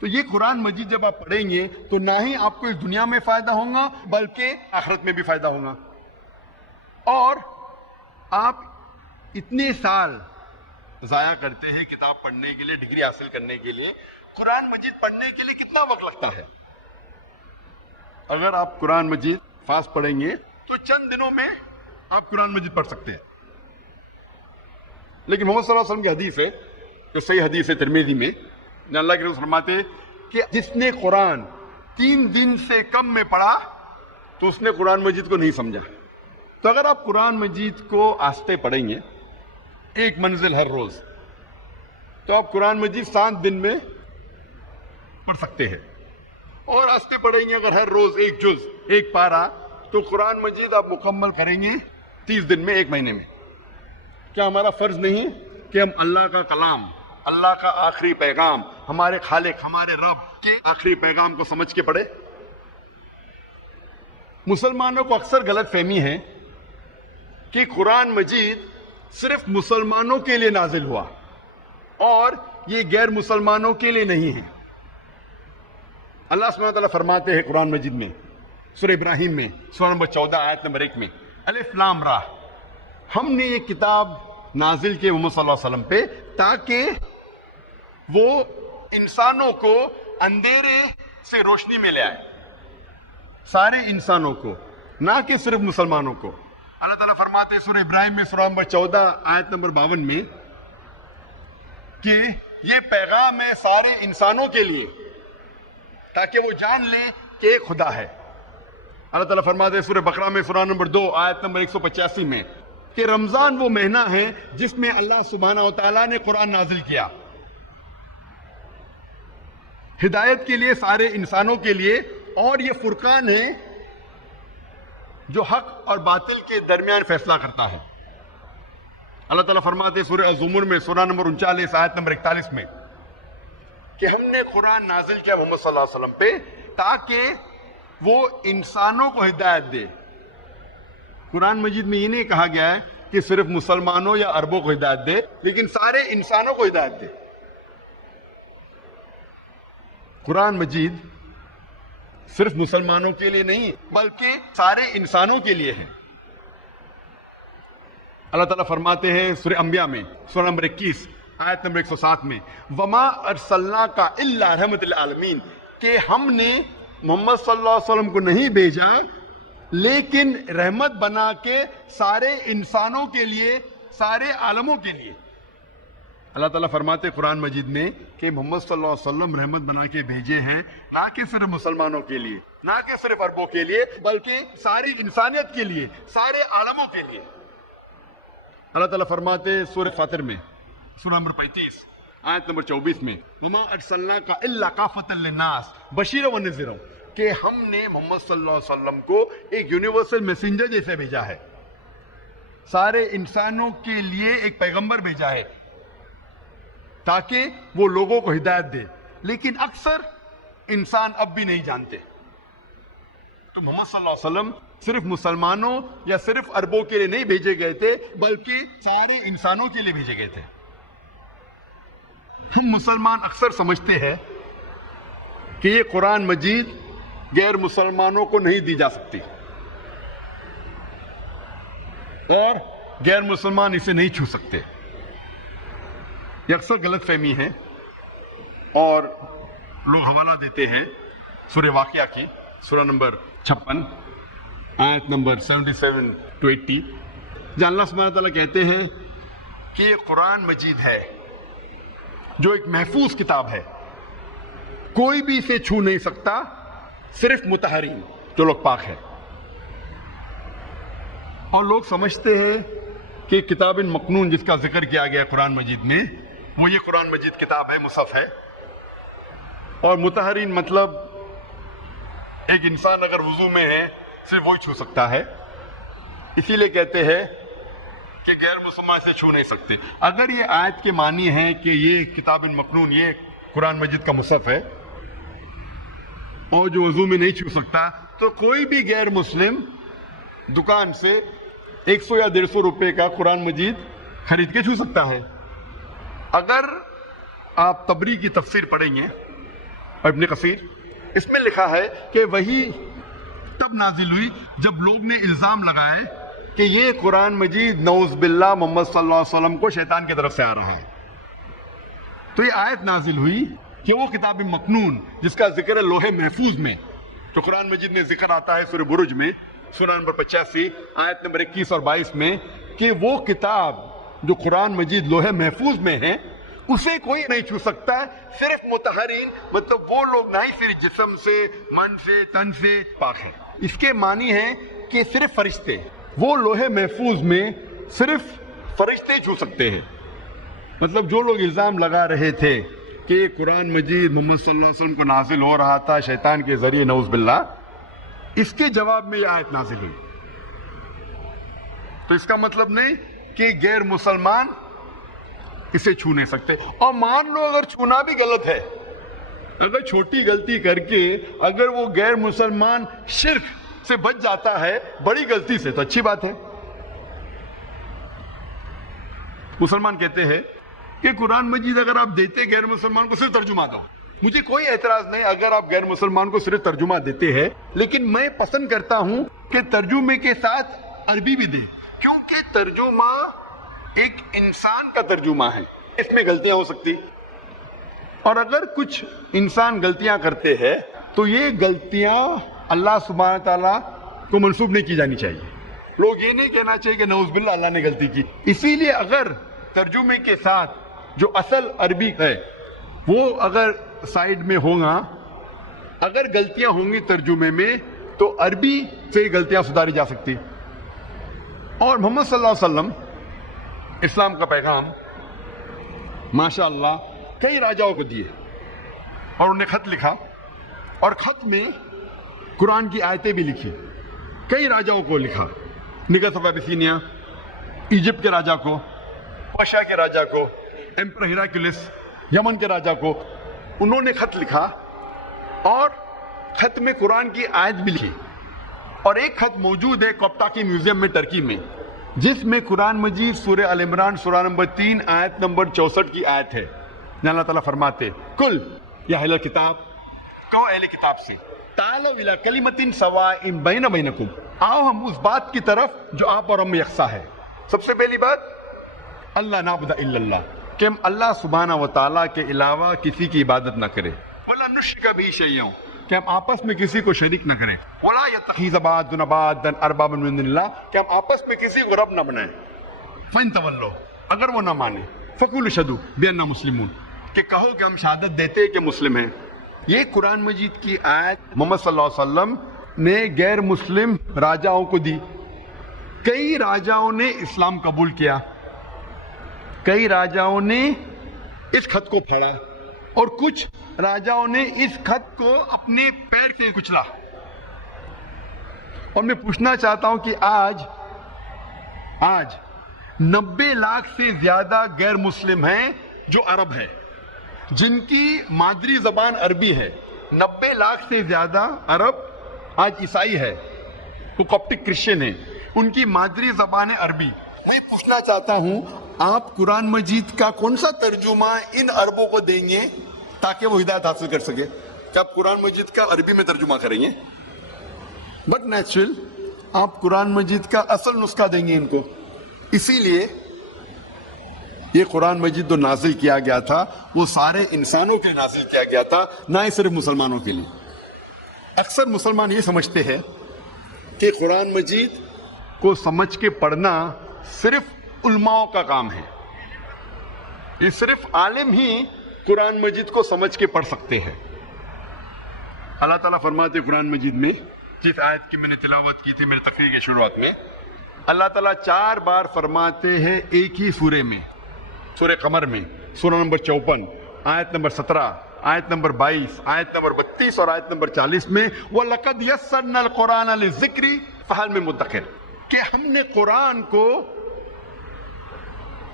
تو یہ قرآن مجید جب آپ پڑھیں گے تو نہ ہی آپ کو اس دنیا میں فائدہ ہوگا بلکہ آخرت میں بھی فائدہ ہوگا. اور آپ اتنے سال ضائع کرتے ہیں کتاب پڑھنے کے لیے ڈگری حاصل کرنے کے لیے. قرآن مجید پڑھنے کے لیے کتنا وقت لگتا ہے؟ اگر آپ قرآن مجید فاسٹ پڑھیں گے تو چند دنوں میں آپ قرآن مجید پڑھ سکتے ہیں. لیکن محمد صلی اللہ علیہ وسلم کی حدیث ہے جو صحیح حدیث ہے ترمذی میں اللہ کے رسول فرماتے کہ جس نے قرآن 3 دن سے کم میں پڑھا تو اس نے قرآن مجید کو نہیں سمجھا. تو اگر آپ قرآن مجید کو آہستہ پڑھیں گے ایک منزل ہر روز تو آپ قرآن مجید 7 دن میں پڑھ سکتے ہیں. اور آہستہ پڑھیں گے اگر ہر روز ایک جز ایک پارہ تو قرآن مجید آپ مکمل کریں گے 30 دن میں 1 مہینے میں. کیا ہمارا فرض نہیں کہ ہم اللہ کا کلام اللہ کا آخری پیغام ہمارے خالق ہمارے رب کے آخری پیغام کو سمجھ کے پڑھے؟ مسلمانوں کو اکثر غلط فہمی ہے کہ قرآن مجید صرف مسلمانوں کے لیے نازل ہوا اور یہ غیر مسلمانوں کے لیے نہیں ہے. اللہ سبحانہ وتعالیٰ فرماتے ہیں قرآن مجید میں سورہ ابراہیم میں سورہ نمبر 14 آیت نمبر 1 میں الف لام را ہم نے یہ کتاب نازل کی محمد صلی اللہ علیہ وسلم پہ تاکہ وہ انسانوں کو اندھیرے سے روشنی میں لے آئے. سارے انسانوں کو نہ کہ صرف مسلمانوں کو. اللہ تعالیٰ فرماتے ہیں سورہ ابراہیم میں سورہ نمبر 14 آیت نمبر 52 میں کہ یہ پیغام ہے سارے انسانوں کے لیے تاکہ وہ جان لیں کہ ایک خدا ہے. اللہ تعالیٰ فرماتے ہیں سورہ بقرہ میں سورہ نمبر 2 آیت نمبر 185 میں کہ رمضان وہ مہینہ ہے جس میں اللہ سبحانہ و تعالیٰ نے قرآن نازل کیا ہدایت کے لیے سارے انسانوں کے لیے. اور یہ فرقان ہے جو حق اور باطل کے درمیان فیصلہ کرتا ہے. اللہ تعالیٰ فرماتے ہیں سورہ الزمر میں سورہ نمبر 39 آیت نمبر 41 میں کہ ہم نے قرآن نازل کیا محمد صلی اللہ علیہ وسلم پہ تاکہ وہ انسانوں کو ہدایت دے. قرآن مجید میں یہ نہیں کہا گیا ہے کہ صرف مسلمانوں یا عربوں کو ہدایت دے لیکن سارے انسانوں کو ہدایت دے. قرآن مجید صرف مسلمانوں کے لیے نہیں بلکہ سارے انسانوں کے لیے ہے. اللہ تعالیٰ فرماتے ہیں سورہ انبیاء میں سورہ نمبر 21 آیت نمبر 107 میں وما ارسلناک الا رحمۃ للعالمین کہ ہم نے محمد صلی اللہ علیہ وسلم کو نہیں بھیجا لیکن رحمت بنا کے سارے انسانوں کے لیے سارے عالموں کے لیے. اللہ تعالیٰ فرماتے قرآن مجید میں کہ محمد صلی اللہ علیہ وسلم رحمت بنا کے بھیجے ہیں نہ کہ صرف مسلمانوں کے لیے نہ کہ صرف عربوں کے لیے بلکہ ساری انسانیت کے لیے سارے عالموں کے لیے. اللہ تعالیٰ فرماتے سورہ فاطر میں سورہ نمبر 35 آیت نمبر 24 میں وما ارسلناک الا کافۃ للناس بشیرا ونذیرا کہ ہم نے محمد صلی اللہ علیہ وسلم کو ایک یونیورسل میسنجر جیسے بھیجا ہے سارے انسانوں کے لیے ایک پیغمبر بھیجا ہے تاکہ وہ لوگوں کو ہدایت دے. لیکن اکثر انسان اب بھی نہیں جانتے. تو محمد صلی اللہ علیہ وسلم صرف مسلمانوں یا صرف عربوں کے لیے نہیں بھیجے گئے تھے بلکہ سارے انسانوں کے لیے بھیجے گئے تھے. ہم مسلمان اکثر سمجھتے ہیں کہ یہ قرآن مجید غیر مسلمانوں کو نہیں دی جا سکتی اور غیر مسلمان اسے نہیں چھو سکتے. یہ اکثر غلط فہمی ہے اور لوگ حوالہ دیتے ہیں سورہ واقعہ کی سورہ نمبر 56 آیت نمبر 77 to 80 جہاں اللہ سبحانہ تعالیٰ کہتے ہیں کہ یہ قرآن مجید ہے جو ایک محفوظ کتاب ہے، کوئی بھی اسے چھو نہیں سکتا صرف مطہرین جو لوگ پاک ہے. اور لوگ سمجھتے ہیں کہ کتاب مکنون جس کا ذکر کیا گیا قرآن مجید میں وہ یہ قرآن مجید کتاب ہے، مصحف ہے. اور مطہرین مطلب ایک انسان اگر وضو میں ہے صرف وہی چھو سکتا ہے، اسی لیے کہتے ہیں کہ غیر مسلمان سے چھو نہیں سکتے. اگر یہ آیت کے معنی ہے کہ یہ کتاب مکنون یہ قرآن مجید کا مصحف ہے اور جو وضو میں نہیں چھو سکتا، تو کوئی بھی غیر مسلم دکان سے 100 یا 150 روپے کا قرآن مجید خرید کے چھو سکتا ہے. اگر آپ تبری کی تفسیر پڑھیں گے ابن کثیر، اس میں لکھا ہے کہ وہی تب نازل ہوئی جب لوگ نے الزام لگائے کہ یہ قرآن مجید نعوذ باللہ محمد صلی اللہ علیہ وسلم کو شیطان کی طرف سے آ رہا ہے. تو یہ آیت نازل ہوئی کہ وہ کتاب مکنون جس کا ذکر ہے لوح محفوظ میں، جو قرآن مجید میں ذکر آتا ہے سورہ برج میں سورہ نمبر 85 آیت نمبر 21 اور 22 میں، کہ وہ کتاب جو قرآن مجید لوح محفوظ میں ہے اسے کوئی نہیں چھو سکتا ہے صرف مطہرین، مطلب وہ لوگ نہ ہی صرف جسم سے، من سے، تن سے پاک ہیں. اس کے معنی ہے کہ صرف فرشتے، وہ لوح محفوظ میں صرف فرشتے چھو سکتے ہیں. مطلب جو لوگ الزام لگا رہے تھے کہ قرآن مجید محمد صلی اللہ علیہ وسلم کو نازل ہو رہا تھا شیطان کے ذریعے نعوذ باللہ، اس کے جواب میں یہ آیت نازل ہوئی. تو اس کا مطلب نہیں کہ غیر مسلمان اسے چھو نہیں سکتے. اور مان لو اگر چھونا بھی غلط ہے، اگر چھوٹی غلطی کر کے اگر وہ غیر مسلمان شرک سے بچ جاتا ہے بڑی غلطی سے، تو اچھی بات ہے. مسلمان کہتے ہیں کہ قرآن مجید اگر آپ دیتے غیر مسلمان کو صرف ترجمہ دو، مجھے کوئی اعتراض نہیں اگر آپ غیر مسلمان کو صرف ترجمہ دیتے ہیں، لیکن میں پسند کرتا ہوں کہ ترجمے کے ساتھ عربی بھی دیں، کیونکہ ترجمہ ایک انسان کا ترجمہ ہے، اس میں غلطیاں ہو سکتی. اور اگر کچھ انسان غلطیاں کرتے ہیں تو یہ غلطیاں اللہ سبحانہ تعالیٰ کو منسوب نہیں کی جانی چاہیے. لوگ یہ نہیں کہنا چاہیے کہ نعوذ باللہ اللہ نے غلطی کی. اسی لیے اگر ترجمے کے ساتھ جو اصل عربی ہے وہ اگر سائیڈ میں ہوگا، اگر غلطیاں ہوں گی ترجمے میں تو عربی سے غلطیاں سدھاری جا سکتی. اور محمد صلی اللہ علیہ وسلم اسلام کا پیغام ماشاء اللہ کئی راجاؤں کو دیے اور انہیں خط لکھا، اور خط میں قرآن کی آیتیں بھی لکھی. کئی راجاؤں کو لکھا، نگس آف ابیسینیا، ایجپٹ کے راجا کو، پشا کے راجا کو، ایمپرر ہیراکلیس یمن کے راجا کو انہوں نے خط لکھا، اور خط میں قرآن کی آیت بھی لکھی. اور ایک خط موجود ہے کوپٹاکی میوزیم میں ٹرکی میں، جس میں قرآن مجید سورہ ال عمران سورہ نمبر 3 آیت نمبر 64 کی آیت ہے، جہاں اللہ تعالیٰ فرماتے کل یا اہل کتاب، کہو اہل کتاب سے، تعالوا الی کلمۃ سواء بین بینکم، آؤ ہم اس بات کی طرف جو آپ اور ہم میں یکساں ہے. سب سے پہلی بات اللہ نعبد الا اللہ، کہ ہم اللہ سبحانہ و تعالیٰ کے علاوہ کسی کی عبادت نہ کریں. ولا نشرک بہ شیئا، کہ ہم آپس میں کسی کو شریک نہ کریں. ولا یتخذ بعضنا بعضا اربابا من دون اللہ، کہ ہم آپس میں کسی کو رب نہ بنائیں. فإن تولوا، اگر وہ نہ مانے، فقولوا اشہدوا بأننا مسلمون، کہ کہو کہ ہم شہادت دیتے ہیں کہ مسلم ہیں. یہ قرآن مجید کی آیت محمد صلی اللہ علیہ وسلم نے غیر مسلم راجاؤں کو دی. کئی راجاؤں نے اسلام قبول کیا، کئی راجاؤں نے اس خط کو پھاڑا، اور کچھ راجاؤں نے اس خط کو اپنے پیر سے کچلا. اور میں پوچھنا چاہتا ہوں کہ آج 90 لاکھ سے زیادہ غیر مسلم ہیں جو عرب ہیں، جن کی مادری زبان عربی ہے. 90 لاکھ سے زیادہ عرب آج عیسائی ہے، وہ کاپٹک کرسچن ہیں، ان کی مادری زبان ہے عربی. میں پوچھنا چاہتا ہوں آپ قرآن مجید کا کون سا ترجمہ ان عربوں کو دیں گے تاکہ وہ ہدایت حاصل کر سکے؟ کہ آپ قرآن مجید کا عربی میں ترجمہ کریں گے؟ بٹ نیچرل آپ قرآن مجید کا اصل نسخہ دیں گے ان کو. اسی لیے یہ قرآن مجید جو نازل کیا گیا تھا وہ سارے انسانوں کے نازل کیا گیا تھا، نہ ہی صرف مسلمانوں کے لیے. اکثر مسلمان یہ سمجھتے ہیں کہ قرآن مجید کو سمجھ کے پڑھنا صرف علماء کا کام ہے، یہ صرف عالم ہی قرآن مجید کو سمجھ کے پڑھ سکتے ہیں۔ اللہ تعالیٰ فرماتے قرآن مجید میں، جس آیت کی میں نے تلاوت کی تھی میرے تقریر کی شروعات میں، اللہ تعالیٰ 4 بار فرماتے ہیں ایک ہی سورے میں، سورہ قمر میں، سورہ نمبر 54، آیت نمبر 17، آیت نمبر 22، آیت نمبر 32 اور آیت نمبر 40 میں، وَلَقَدْ يَسَّرْنَا الْقُرْآنَ لِلذِّكْرِ فَهَلْ مِن مُدَّكِرٍ، کہ ہم نے قرآن کو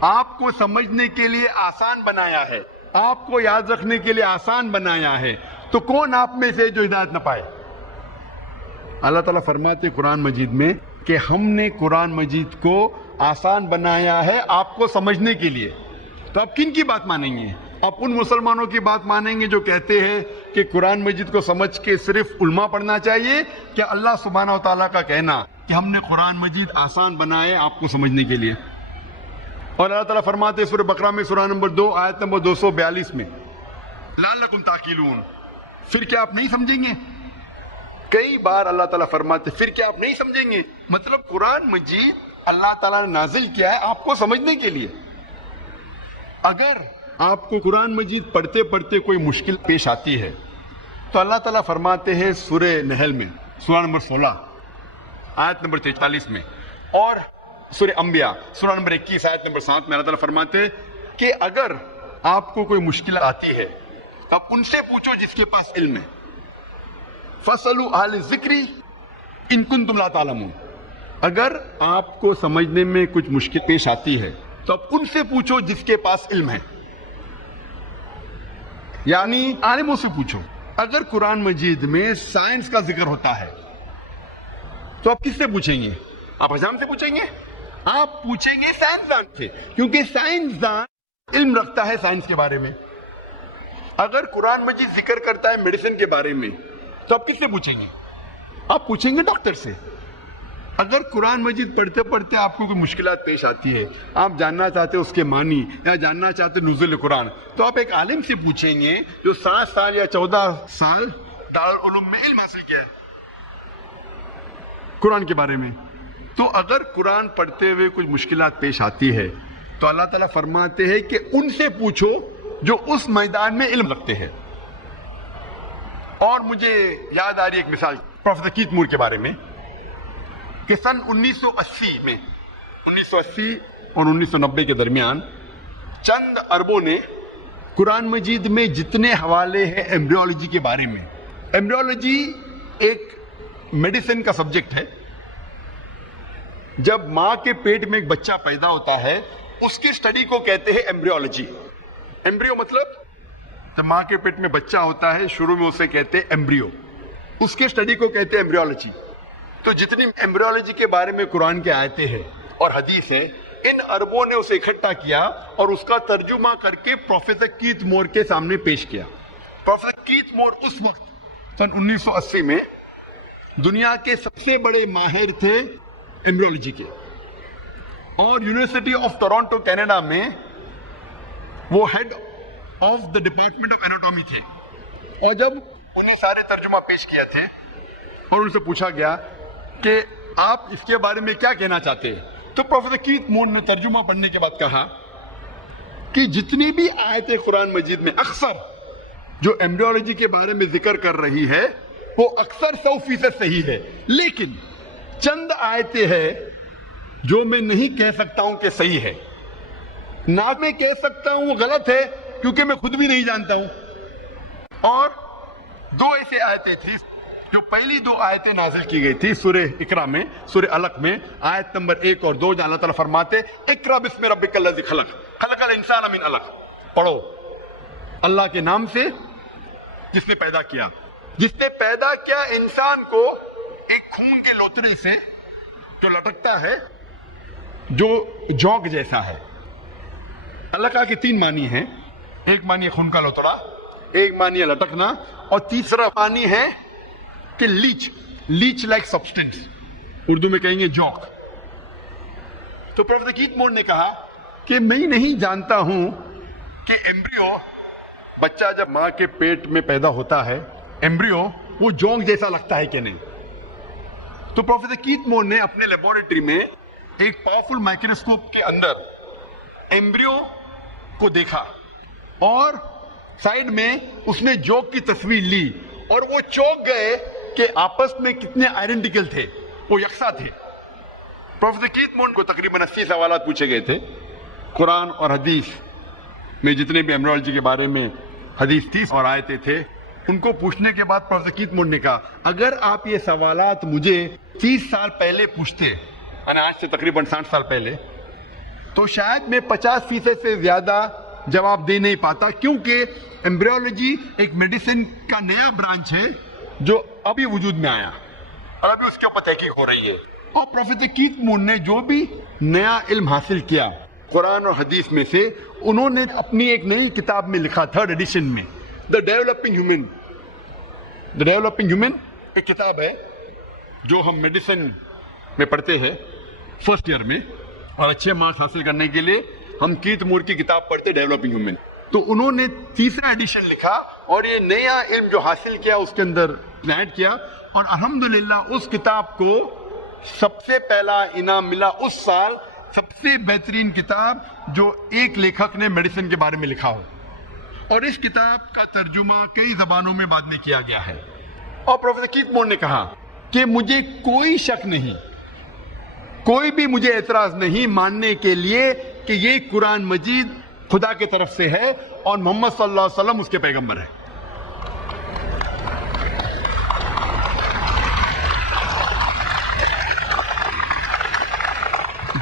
آپ کو سمجھنے کے لیے آسان بنایا ہے، آپ کو یاد رکھنے کے لیے آسان بنایا ہے، تو کون آپ میں سے جو ہدایت نہ پائے؟ اللہ تعالیٰ فرماتے قرآن مجید میں کہ ہم نے قرآن مجید کو آسان بنایا ہے آپ کو سمجھنے کے لیے۔ تو آپ کن کی بات مانیں گے؟ آپ ان مسلمانوں کی بات مانیں گے جو کہتے ہیں کہ قرآن مجید کو سمجھ کے صرف علماء پڑھنا چاہیے، کہ اللہ سبحانہ و تعالیٰ کا کہنا کہ ہم نے قرآن مجید آسان بنائے آپ کو سمجھنے کے لیے؟ اور اللہ تعالیٰ فرماتے سورہ بقرہ میں سورہ نمبر 2 آیت نمبر 242 میں، لعلکم تعقلون، پھر کیا آپ نہیں سمجھیں گے؟ کئی بار اللہ تعالیٰ فرماتے پھر کیا آپ نہیں سمجھیں گے، مطلب قرآن مجید اللہ تعالیٰ نے نازل کیا ہے آپ کو سمجھنے کے لیے۔ اگر آپ کو قرآن مجید پڑھتے پڑھتے کوئی مشکل پیش آتی ہے تو اللہ تعالیٰ فرماتے ہیں سورہ نحل میں سورہ نمبر 16 آیت نمبر 43 میں، اور سورہ انبیاء سورہ نمبر 21 آیت نمبر 7 میں اللہ تعالیٰ فرماتے ہیں کہ اگر آپ کو کوئی مشکل آتی ہے تو آپ ان سے پوچھو جس کے پاس علم ہے، فَاسْأَلُوا أَهْلَ الذِّكْرِ إِن كُنتُمْ لَا تَعْلَمُونَ، اگر آپ کو سمجھنے میں کچھ مشکل پیش آتی ہے تو آپ ان سے پوچھو جس کے پاس علم ہے، یعنی عالموں سے پوچھو۔ اگر قرآن مجید میں سائنس کا ذکر ہوتا ہے تو آپ کس سے پوچھیں گے؟ آپ حجام سے پوچھیں گے؟ آپ پوچھیں گے سائنسدان سے، کیونکہ سائنسدان علم رکھتا ہے سائنس کے بارے میں۔ اگر قرآن مجید ذکر کرتا ہے میڈیسن کے بارے میں تو آپ کس سے پوچھیں گے؟ آپ پوچھیں گے ڈاکٹر سے۔ اگر قرآن مجید پڑھتے پڑھتے آپ کو کوئی مشکلات پیش آتی ہے، آپ جاننا چاہتے ہیں اس کے معنی یا جاننا چاہتے ہیں نزول قرآن، تو آپ ایک عالم سے پوچھیں گے جو 7 سال یا 14 سال دارالعلوم میں علم حاصل کیا ہے قرآن کے بارے میں۔ تو اگر قرآن پڑھتے ہوئے کچھ مشکلات پیش آتی ہے تو اللہ تعالیٰ فرماتے ہیں کہ ان سے پوچھو جو اس میدان میں علم رکھتے ہیں۔ اور مجھے یاد آ رہی ایک مثال پروفیسر کیت مور کے بارے میں کہ سن 1980 میں 1980 اور 1990 کے درمیان چند عربوں نے قرآن مجید میں جتنے حوالے ہیں ایمبریولوجی کے بارے میں، ایمبریولوجی ایک میڈیسن کا سبجیکٹ ہے، جب ماں کے پیٹ میں ایک بچہ پیدا ہوتا ہے اس کی سٹڈی کو کہتے ہیں ایمبریولوجی۔ ایمبریو مطلب جب ماں کے پیٹ میں بچہ ہوتا ہے شروع میں اسے کہتے ہیں ایمبریو، اس کے سٹڈی کو کہتے ہیں ایمبریولوجی۔ تو جتنی ایمبریولوجی کے بارے میں قرآن کے آیتیں ہیں اور حدیث ہے، ان عربوں نے اسے اکٹھا کیا اور اس کا ترجمہ کر کے پروفیسر کیت مور کے سامنے پیش کیا۔ پروفیسر کیت مور اس وقت سن 1980 میں دنیا کے سب سے بڑے ماہر تھے ایمبریولوجی کے، اور یونیورسٹی آف ٹورانٹو کینیڈا میں وہ head of the department of anatomy تھے۔ اور جب انہیں سارے ترجمہ پیش کیا تھے اور ان سے پوچھا گیا کہ آپ اس کے بارے میں کیا کہنا چاہتے ہیں، تو پروفیسر کیت مور نے ترجمہ پڑھنے کے بعد کہا کہ جتنی بھی آیتیں قرآن مجید میں اکثر جو ایمبریولوجی کے بارے میں ذکر کر رہی ہے وہ اکثر 100% صحیح ہے، لیکن چند آیتیں ہیں جو میں نہیں کہہ سکتا ہوں کہ صحیح ہے، نہ میں کہہ سکتا ہوں وہ غلط ہے کیونکہ میں خود بھی نہیں جانتا ہوں۔ اور 2 ایسے آیتیں تھیں، جو پہلی 2 آیتیں نازل کی گئی تھی سورہ اقرا میں، سورہ علق میں، آیت نمبر 1 اور 2 جہاں اللہ تعالیٰ فرماتے اقرا بسم ربک الذی خلق خلق الانسان من علق، پڑھو اللہ کے نام سے جس نے پیدا کیا، جس نے پیدا کیا انسان کو ایک خون کے لوتڑے سے جو لٹکتا ہے، جو جوک جیسا ہے۔ اللہ کا کہ 3 معنی ہیں، ایک معنی ہے خون کا لوتڑا، ایک معنی ہے لٹکنا، اور تیسرا معنی ہے کہ لیچ لائک سبسٹینس، اردو میں کہیں گے جوک۔ تو پروفیسر کیت مور نے کہا کہ میں نہیں جانتا ہوں کہ ایمبریو، بچہ جب ماں کے پیٹ میں پیدا ہوتا ہے، ایمبریو وہ جونگ جیسا لگتا ہے کہ نہیں. تو پروفیسر کیت مور نے اپنے لیبورٹری میں ایک پاورفل مائکروسکوپ کے اندر ایمبریو کو دیکھا اور سائڈ میں اس نے جوگ کی تصویر لی اور وہ چونک گئے کہ آپس میں کتنے آئیڈینٹیکل تھے, وہ یکساں تھے. پروفیسر کیت مور کو تقریباً 80 سوالات پوچھے گئے تھے. قرآن اور حدیث میں جتنے بھی ایمبریولوجی کے بارے میں حدیث 30 اور آیتیں تھے, ان کو پوچھنے کے بعد پروفیسر کیت مور نے کہا اگر آپ یہ سوالات مجھے 30 سال پہلے پوچھتے, یعنی آج سے تقریباً 60 سال پہلے, تو شاید میں 50% سے زیادہ جواب دے نہیں پاتا, کیونکہ ایمبریولوجی ایک میڈیسن کا نیا برانچ ہے جو ابھی وجود میں آیا اور ابھی اس کے اوپر تحقیق ہو رہی ہے. اور پروفیسر کیت مور نے جو بھی نیا علم حاصل کیا قرآن اور حدیث میں سے, انہوں نے اپنی ایک نئی کتاب میں لکھا, 3rd ایڈیشن میں, the developing human. The developing human ایک کتاب ہے جو ہم میڈیسن میں پڑھتے ہیں فرسٹ ایئر میں, اور اچھے مارکس حاصل کرنے کے لیے ہم کیت مور کی کتاب پڑھتے ڈیولپنگ ہیومن. تو انہوں نے 3را ایڈیشن لکھا اور یہ نیا علم جو حاصل کیا اس کے اندر ایڈ کیا, اور الحمدللہ اس کتاب کو سب سے پہلا انعام ملا اس سال, سب سے بہترین کتاب جو ایک لیکھک نے میڈیسن کے بارے میں لکھا ہو. اور اس کتاب کا ترجمہ کئی زبانوں میں بعد میں کیا گیا ہے. اور پروفیسر کیت مور نے کہا کہ مجھے کوئی شک نہیں, کوئی بھی مجھے اعتراض نہیں ماننے کے لیے کہ یہ قرآن مجید خدا کی طرف سے ہے اور محمد صلی اللہ علیہ وسلم اس کے پیغمبر ہے.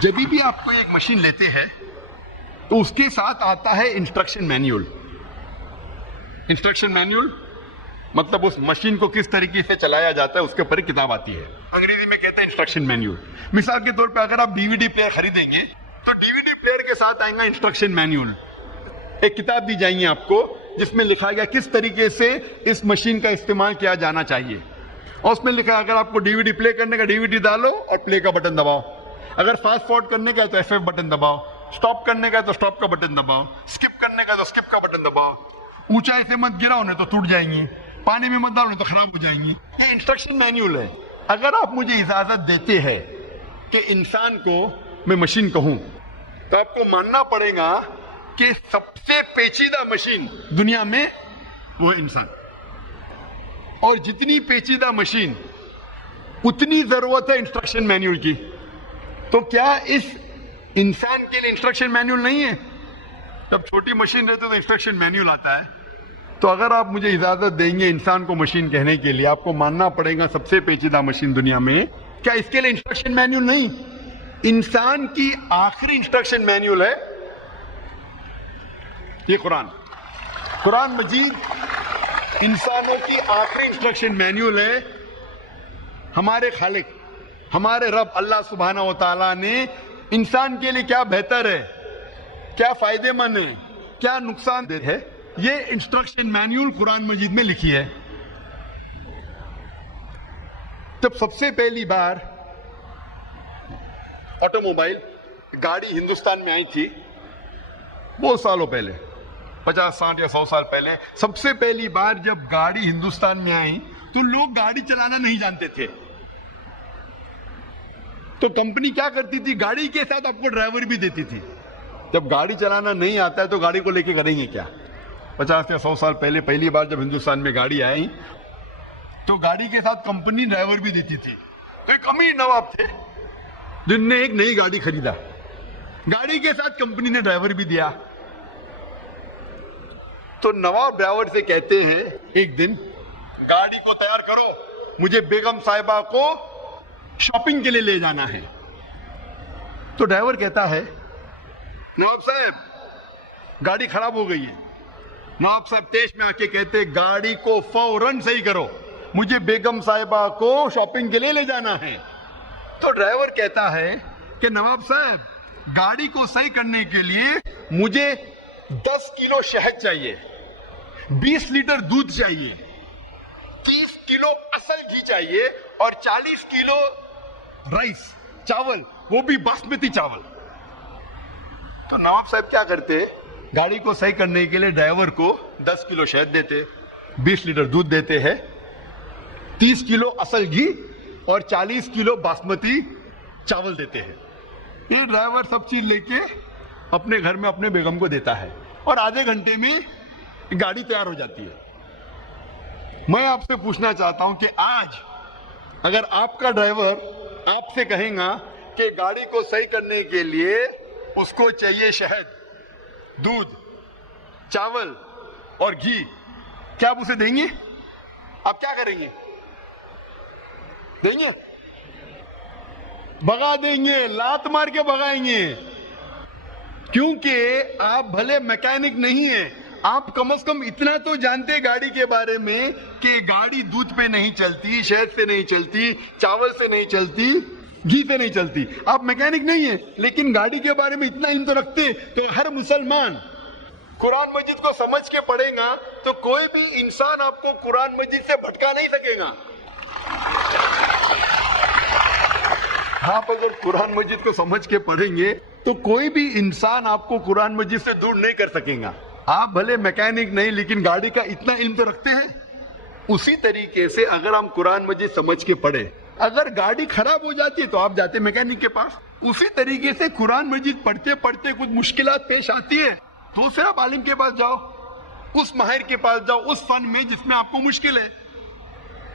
جب بھی آپ کو ایک مشین لیتے ہیں تو اس کے ساتھ آتا ہے انسٹرکشن مینیول. انسٹرکشن مینیول مطلب اس مشین کو کس طریقے سے چلایا جاتا ہے اس کے اوپر ایک کتاب آتی ہے, انگریزی میں کہتے ہیں انسٹرکشن مینیول. مثال کے طور پہ اگر آپ DVD پلیئر خریدیں گے تو DVD پلیئر کے ساتھ آئے گا انسٹرکشن مینیول, ایک کتاب دی جائیں گی آپ کو جس میں لکھا گیا کس طریقے سے اس مشین کا استعمال کیا جانا چاہیے. اور اس میں لکھا اگر آپ کو DVD پلے کرنے کا DVD ڈالو اور پلے کا بٹن دباؤ, اگر فاسٹ فارورڈ کرنے کا ہے تو FF بٹن دباؤ, سٹاپ کرنے کا ہے تو سٹاپ کا بٹن دباؤ, سکپ کرنے کا ہے تو سکپ کا بٹن دباؤ, اونچائی سے مت گراؤ نہیں تو ٹوٹ جائیں گے, پانی میں مت ڈالو نہیں تو خراب ہو جائیں گے. یہ انسٹرکشن مینیول ہے. اگر آپ مجھے اجازت دیتے ہیں کہ انسان کو میں مشین کہوں تو آپ کو ماننا پڑے گا کہ سب سے پیچیدہ مشین دنیا میں وہ انسان, اور جتنی پیچیدہ مشین اتنی ضرورت ہے انسٹرکشن مینیول کی. تو کیا اس انسان کے لیے انسٹرکشن مینیول نہیں ہے؟ جب چھوٹی مشین رہتی ہے تو انسٹرکشن مینیول آتا ہے. تو اگر آپ مجھے اجازت دیں گے انسان کو مشین کہنے کے لیے, آپ کو ماننا پڑے گا سب سے پیچیدہ مشین دنیا میں, کیا اس کے لیے انسٹرکشن مینیول نہیں؟ انسان کی آخری انسٹرکشن مینیول ہے یہ قرآن. قرآن مجید انسانوں کی آخری انسٹرکشن مینیول ہے. ہمارے خالق ہمارے رب اللہ سبحانہ و تعالیٰ نے انسان کے لیے کیا بہتر ہے, کیا فائدے مند ہے, کیا نقصان دہ ہے, یہ انسٹرکشن مینیول قرآن مجید میں لکھی ہے. جب سب سے پہلی بار آٹو موبائل گاڑی ہندوستان میں آئی تھی بہت سالوں پہلے, 50 60 یا 100 سال پہلے, سب سے پہلی بار جب گاڑی ہندوستان میں آئی تو لوگ گاڑی چلانا نہیں جانتے تھے. تو کمپنی کیا کرتی تھی, گاڑی کے ساتھ آپ کو ڈرائیور بھی دیتی تھی. جب گاڑی چلانا نہیں آتا ہے تو گاڑی کو لے کے کریں گے کیا؟ 50 یا 100 سال پہلے پہلی بار جب ہندوستان میں گاڑی آئی تو گاڑی کے ساتھ کمپنی ڈرائیور بھی دیتی تھی. تو ایک امیر نواب تھے جن نے ایک نئی گاڑی خریدا, گاڑی کے ساتھ کمپنی نے ڈرائیور بھی دیا. تو نواب ڈرائیور سے کہتے ہیں ایک دن گاڑی کو تیار کرو, مجھے بیگم صاحبہ کو شاپنگ کے لیے لے جانا ہے. تو ڈرائیور کہتا ہے نواب صاحب گاڑی خراب ہو گئی ہے. نواب صاحب تیش میں آ کے کہتے گاڑی کو فوراً صحیح کرو, مجھے بیگم صاحبہ کو شاپنگ کے لیے لے جانا ہے. تو ڈرائیور کہتا ہے کہ نواب صاحب گاڑی کو صحیح کرنے کے لیے مجھے 10 کلو شہد چاہیے, 20 لیٹر دودھ چاہیے, 30 کلو اصل گھی چاہیے اور 40 کلو رائس چاول, وہ بھی باسمتی چاول. تو نواب صاحب کیا کرتے, گاڑی کو صحیح کرنے کے لیے ڈرائیور کو 10 کلو شہد دیتے, 20 لیٹر دودھ دیتے ہیں 30 کلو اصل گھی اور 40 کلو باسمتی چاول دیتے ہیں. یہ ڈرائیور سب چیز لے کے اپنے گھر میں اپنے بیگم کو دیتا ہے اور آدھے گھنٹے میں گاڑی تیار ہو جاتی ہے. میں آپ سے پوچھنا چاہتا ہوں کہ آج اگر آپ کا ڈرائیور آپ سے کہیں گا کہ گاڑی کو صحیح کرنے کے لیے اس کو چاہیے شہد, دودھ, چاول اور گھی, کیا آپ اسے دیں گے؟ آپ کیا کریں گے؟ دیں گے؟ بھگا دیں گے, لات مار کے بھگائیں گے, کیونکہ آپ بھلے میکینک نہیں ہیں, آپ کم از کم اتنا تو جانتے گاڑی کے بارے میں کہ گاڑی دودھ پہ نہیں چلتی, شہد سے نہیں چلتی, چاول سے نہیں چلتی, گھی سے نہیں چلتی. آپ میکینک نہیں ہیں لیکن گاڑی کے بارے میں اتنا علم تو رکھتے. تو ہر مسلمان قرآن مجید کو سمجھ کے پڑھے گا تو کوئی بھی انسان آپ کو قرآن مجید سے بھٹکا نہیں سکے گا. آپ اگر قرآن مجید کو سمجھ کے پڑھیں گے تو کوئی بھی انسان آپ کو قرآن مجید سے دور نہیں کر سکے گا. آپ بھلے میکینک نہیں لیکن گاڑی کا اتنا علم تو رکھتے ہیں. اسی طریقے سے اگر ہم قرآن مجید سمجھ کے پڑھیں, اگر گاڑی خراب ہو جاتی ہے تو آپ جاتے میکینک کے پاس. اسی طریقے سے قرآن مجید پڑھتے پڑھتے کچھ مشکلات پیش آتی ہے تو پھر آپ عالم کے پاس جاؤ, اس ماہر کے پاس جاؤ اس فن میں جس میں آپ کو مشکل ہے.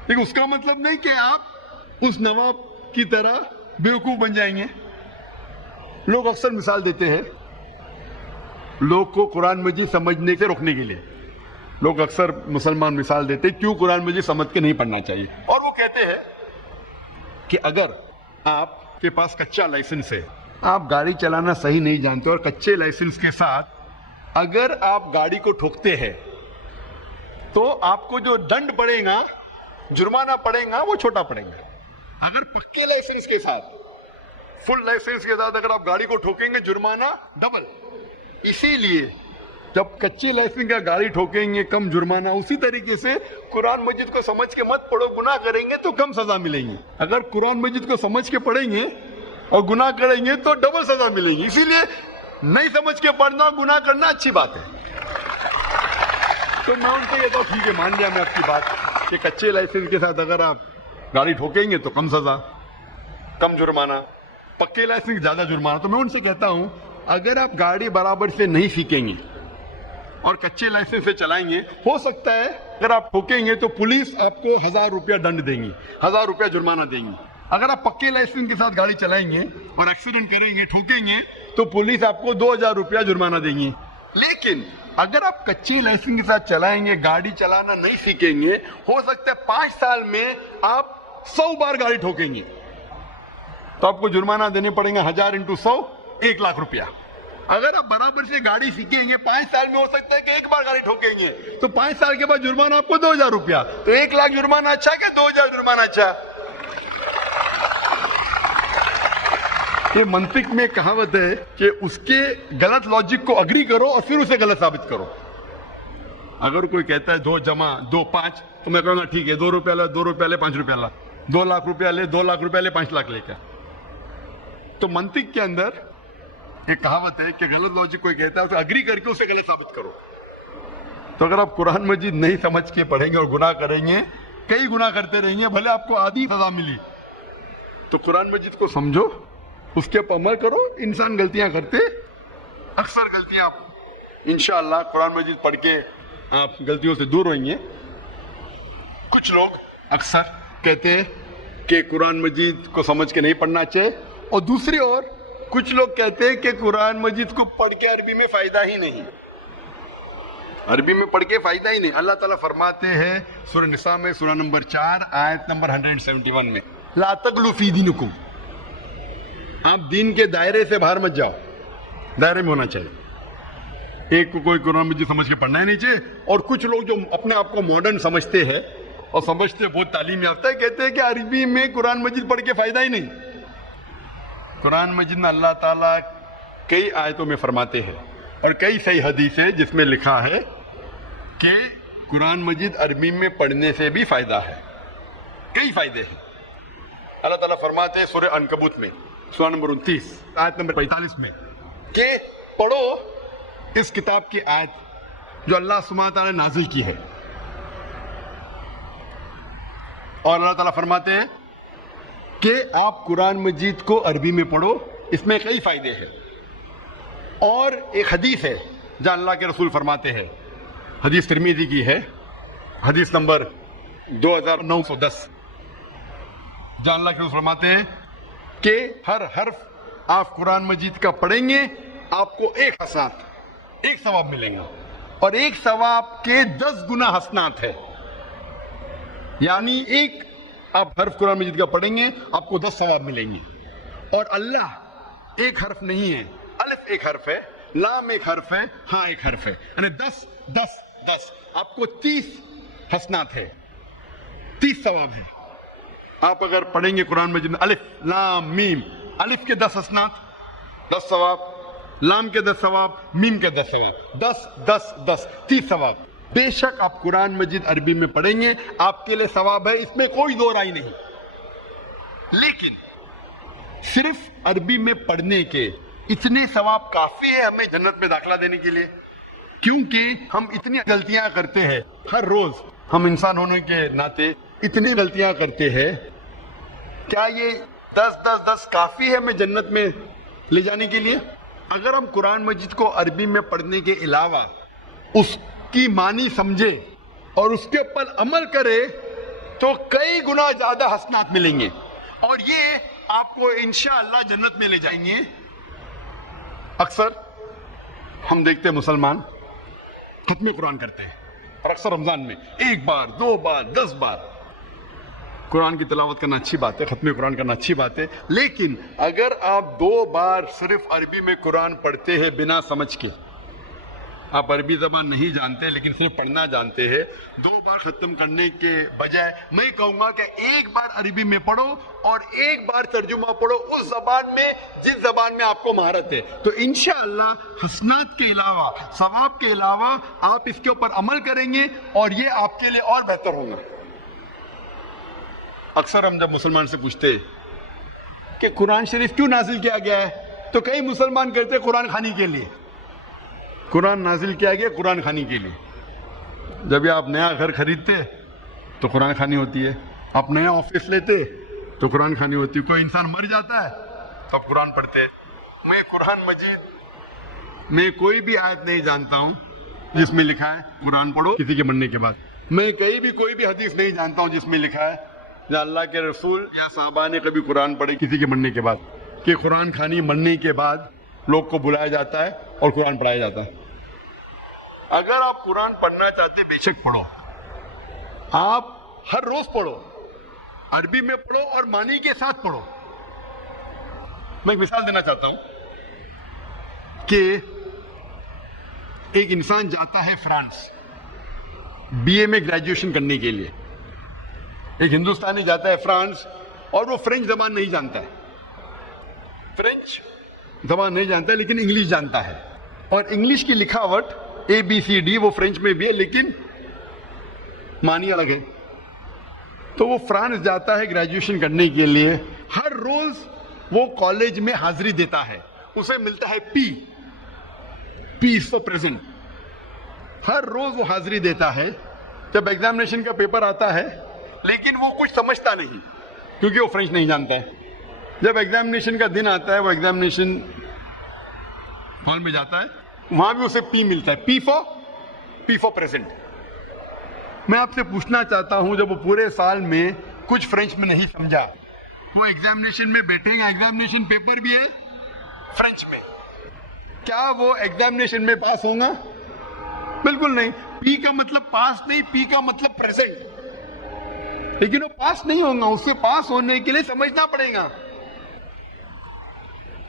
لیکن اس کا مطلب نہیں کہ آپ اس نواب کی طرح بیوقوف بن جائیں گے. لوگ اکثر مثال دیتے ہیں لوگ کو قرآن مجید سمجھنے سے روکنے کے لیے. لوگ اکثر مسلمان مثال دیتے ہیں کیوں قرآن مجید سمجھ کے نہیں پڑھنا چاہیے, اور وہ کہتے ہیں کہ اگر آپ کے پاس کچا لائسنس ہے, آپ گاڑی چلانا صحیح نہیں جانتے اور کچے لائسنس کے ساتھ اگر آپ گاڑی کو ٹھوکتے ہیں تو آپ کو جو دنڈ پڑے گا, جرمانہ پڑے گا, وہ چھوٹا پڑے گا. اگر پکے لائسنس کے ساتھ, فل لائسنس کے ساتھ اگر آپ گاڑی کو ٹھوکیں گے جرمانہ ڈبل. اسی لیے جب کچے لائسنس کا گاڑی ٹھوکیں گے کم جرمانہ, اسی طریقے سے قرآن مجید کو سمجھ کے مت پڑھو, گناہ کریں گے تو کم سزا ملیں گی. اگر قرآن مجید کو سمجھ کے پڑھیں گے اور گناہ کریں گے تو ڈبل سزا ملیں گی. اسی لیے نہیں سمجھ کے پڑھنا اور گناہ کرنا اچھی بات ہے. تو میں ان سے کہتا ہوں ٹھیک ہے, مان لیا میں آپ کی بات کہ کچے لائسنس کے ساتھ اگر آپ گاڑی ٹھوکیں گے تو کم سزا, کم جرمانہ, پکے لائسنس زیادہ جرمانہ. تو میں ان سے کہتا ہوں اگر آپ گاڑی برابر سے نہیں سیکھیں گے اور کچے لائسنس سے چلائیں گے, ہو سکتا ہے اگر آپ ٹھوکیں گے تو پولیس آپ کو 1000 روپیہ دنڈ دیں گی, 1000 روپیہ جرمانہ دیں گی. اگر آپ پکے لائسنس کے ساتھ گاڑی چلائیں گے اور ایکسیڈنٹ کریں گے, ٹھوکیں گے, تو پولیس آپ کو 2000 روپیہ جرمانہ دیں گی. لیکن اگر آپ کچے لائسنس کے ساتھ چلائیں گے, گاڑی چلانا نہیں سیکھیں گے, ہو سکتا ہے 5 سال میں آپ 100 بار گاڑی ٹھوکیں گے تو آپ کو جرمانہ دینے پڑیں گے 1000 × 100 1 لاکھ روپیہ. اگر آپ برابر سے گاڑی سیکھیں گے 5 سال میں ہو سکتا ہے کہ 1 بار گاڑی ٹھوکیں گے تو 5 سال کے بعد جرمانہ آپ کو 2000 روپیہ. تو 1 لاکھ جرمانہ اچھا کہ 2000 جرمانہ اچھا؟ یہ منطق میں کہاوت ہے کہ اس کے غلط لاجک کو اگری کرو اور پھر اسے غلط ثابت کرو. اگر کوئی کہتا ہے 2 + 2 5 تو میں کہوں گا ٹھیک ہے 2 روپیہ لے, 2 روپیہ لے, 5 روپیہ لا, 2 لاکھ روپیہ لے, 2 لاکھ روپیہ لے, 5 لاکھ لے کر. تو منطق کے اندر ایک کہاوت ہے کہ غلط لاجک کوئی کہتا ہے اسے اگری کر کے اسے غلط ثابت کرو. تو اگر آپ قرآن مجید نہیں سمجھ کے پڑھیں گے اور گناہ کریں گے, کئی گناہ کرتے رہیں گے, بھلے آپ کو آدھی سزا ملی, تو قرآن مجید کو سمجھو, اس کے پر عمل کرو. انسان غلطیاں کرتے, اکثر غلطیاں, انشاءاللہ قرآن مجید پڑھ کے آپ غلطیوں سے دور ہوئیں گے. کچھ لوگ اکثر کہتے ہیں کہ قرآن مجید کو سمجھ کے نہیں پڑھنا چاہیے, اور دوسری اور کچھ لوگ کہتے ہیں کہ قرآن مجید کو پڑھ کے عربی میں فائدہ ہی نہیں, عربی میں پڑھ کے فائدہ ہی نہیں. اللہ تعالیٰ فرماتے ہیں سورہ نساء میں, سورہ نمبر 4 آیت نمبر 171 میں, لا تغلوا فی دینکم, آپ دین کے دائرے سے باہر مت جاؤ, دائرے میں ہونا چاہیے. ایک کو کوئی قرآن مجید سمجھ کے پڑھنا ہی نہیں چاہیے. اور کچھ لوگ جو اپنے آپ کو ماڈرن سمجھتے ہیں اور سمجھتے بہت تعلیم یافتہ ہے, کہتے ہیں کہ عربی میں قرآن مجید پڑھ کے فائدہ ہی نہیں. قرآن مجید میں اللہ تعالیٰ کئی آیتوں میں فرماتے ہیں اور کئی صحیح حدیث ہے جس میں لکھا ہے کہ قرآن مجید عربی میں پڑھنے سے بھی فائدہ ہے, کئی فائدے ہیں. اللہ تعالیٰ فرماتے ہیں سورہ عنکبوت میں, سورہ نمبر 29 آیت نمبر 45 میں, کہ پڑھو اس کتاب کی آیت جو اللہ سبحانہ تعالیٰ نے نازل کی ہے. اور اللہ تعالیٰ فرماتے ہیں کہ آپ قرآن مجید کو عربی میں پڑھو، اس میں کئی فائدے ہیں۔ اور ایک حدیث ہے جہاں اللہ کے رسول فرماتے ہیں، حدیث ترمذی کی ہے، حدیث نمبر 2910، جہاں اللہ کے رسول فرماتے ہیں کہ ہر حرف آپ قرآن مجید کا پڑھیں گے آپ کو ایک حسنات، ایک ثواب ملیں گا، اور ایک ثواب کے 10 گنا حسنات ہے، یعنی ایک آپ حرف قرآن مجید کا پڑھیں گے آپ کو 10 ثواب ملیں گے۔ اور اللہ ایک حرف نہیں ہے، الف ایک حرف ہے، لام ایک حرف ہے، ہاں ایک حرف ہے، یعنی 10 10 10 آپ کو 30 حسنات ہے، 30 ثواب ہے۔ آپ اگر پڑھیں گے قرآن مجید میں الف لام میم، الف کے 10 حسنات 10 ثواب، لام کے 10 ثواب، میم کے 10 ثواب، 10 10 10 30 ثواب۔ بے شک آپ قرآن مجید عربی میں پڑھیں گے آپ کے لیے ثواب ہے، اس میں کوئی دو رائے نہیں، لیکن صرف عربی میں پڑھنے کے اتنے ثواب کافی ہے ہمیں جنت میں داخلہ دینے کے لیے؟ کیونکہ ہم اتنی غلطیاں کرتے ہیں ہر روز، ہم انسان ہونے کے ناطے اتنی غلطیاں کرتے ہیں، کیا یہ 10 10 10 کافی ہے ہمیں جنت میں لے جانے کے لیے؟ اگر ہم قرآن مجید کو عربی میں پڑھنے کے علاوہ اس کی معنی سمجھے اور اس کے اوپر عمل کرے تو کئی گنا زیادہ حسنات ملیں گے، اور یہ آپ کو انشاءاللہ جنت میں لے جائیں گے۔ اکثر ہم دیکھتے ہیں مسلمان ختم قرآن کرتے ہیں، اور اکثر رمضان میں 1 بار 2 بار 10 بار قرآن کی تلاوت کرنا اچھی بات ہے، ختم قرآن کرنا اچھی بات ہے، لیکن اگر آپ 2 بار صرف عربی میں قرآن پڑھتے ہیں بنا سمجھ کے، آپ عربی زبان نہیں جانتے لیکن صرف پڑھنا جانتے ہیں، 2 بار ختم کرنے کے بجائے میں کہوں گا کہ 1 بار عربی میں پڑھو اور 1 بار ترجمہ پڑھو اس زبان میں جس زبان میں آپ کو مہارت ہے، تو انشاءاللہ حسنات کے علاوہ، ثواب کے علاوہ آپ اس کے اوپر عمل کریں گے اور یہ آپ کے لیے اور بہتر ہوگا۔ اکثر ہم جب مسلمان سے پوچھتے کہ قرآن شریف کیوں نازل کیا گیا ہے، تو کئی مسلمان کہتے ہیں قرآن خوانی کے لیے۔ قرآن نازل کیا گیا قرآن خوانی کے لیے۔ جب آپ نیا گھر خریدتے تو قرآن خوانی ہوتی ہے، آپ نیا آفس لیتے تو قرآن خوانی ہوتی ہے، کوئی انسان مر جاتا ہے تو آپ قرآن پڑھتے ہیں۔ میں قرآن مجید میں کوئی بھی آیت نہیں جانتا ہوں جس میں لکھا ہے قرآن پڑھو کسی کے مرنے کے بعد، میں کہیں بھی کوئی بھی حدیث نہیں جانتا ہوں جس میں لکھا ہے یا اللہ کے رسول یا صحابہ نے کبھی قرآن پڑھے کسی کے مرنے کے بعد، کہ قرآن خوانی مرنے کے بعد لوگ کو بلایا جاتا ہے اور قرآن پڑھایا جاتا ہے۔ اگر آپ قرآن پڑھنا چاہتے بے شک پڑھو، آپ ہر روز پڑھو، عربی میں پڑھو اور معنی کے ساتھ پڑھو۔ میں ایک مثال دینا چاہتا ہوں کہ ایک انسان جاتا ہے فرانس بی اے میں گریجویشن کرنے کے لیے، ایک ہندوستانی جاتا ہے فرانس اور وہ فرینچ زبان نہیں جانتا ہے، فرینچ زبان نہیں جانتا ہے لیکن انگلش جانتا ہے، اور انگلش کی لکھاوٹ ABCD وہ فرینچ میں بھی ہے لیکن معنی الگ ہے۔ تو وہ فرانس جاتا ہے گریجویشن کرنے کے لیے، ہر روز وہ کالج میں حاضری دیتا ہے، اسے ملتا ہے پی فار پریزنٹ، ہر روز وہ حاضری دیتا ہے۔ جب ایگزامینیشن کا پیپر آتا ہے لیکن وہ کچھ سمجھتا نہیں کیونکہ وہ فرینچ نہیں جانتا ہے، جب ایگزامینیشن کا دن آتا ہے وہ ایگزامینیشن ہال میں جاتا ہے، وہاں بھی اسے پی ملتا ہے، پی فار پریزنٹ۔ میں آپ سے پوچھنا چاہتا ہوں جب وہ پورے سال میں کچھ فرینچ میں نہیں سمجھا، وہ ایگزامینیشن میں بیٹھے گا، ایگزامینیشن پیپر بھی ہے فرینچ میں، کیا وہ ایگزامینیشن میں پاس ہوں گا؟ بالکل نہیں۔ پی کا مطلب پاس نہیں، پی کا مطلب پریزنٹ، لیکن وہ پاس نہیں ہوں گا، اس سے پاس ہونے کے لیے سمجھنا پڑے گا۔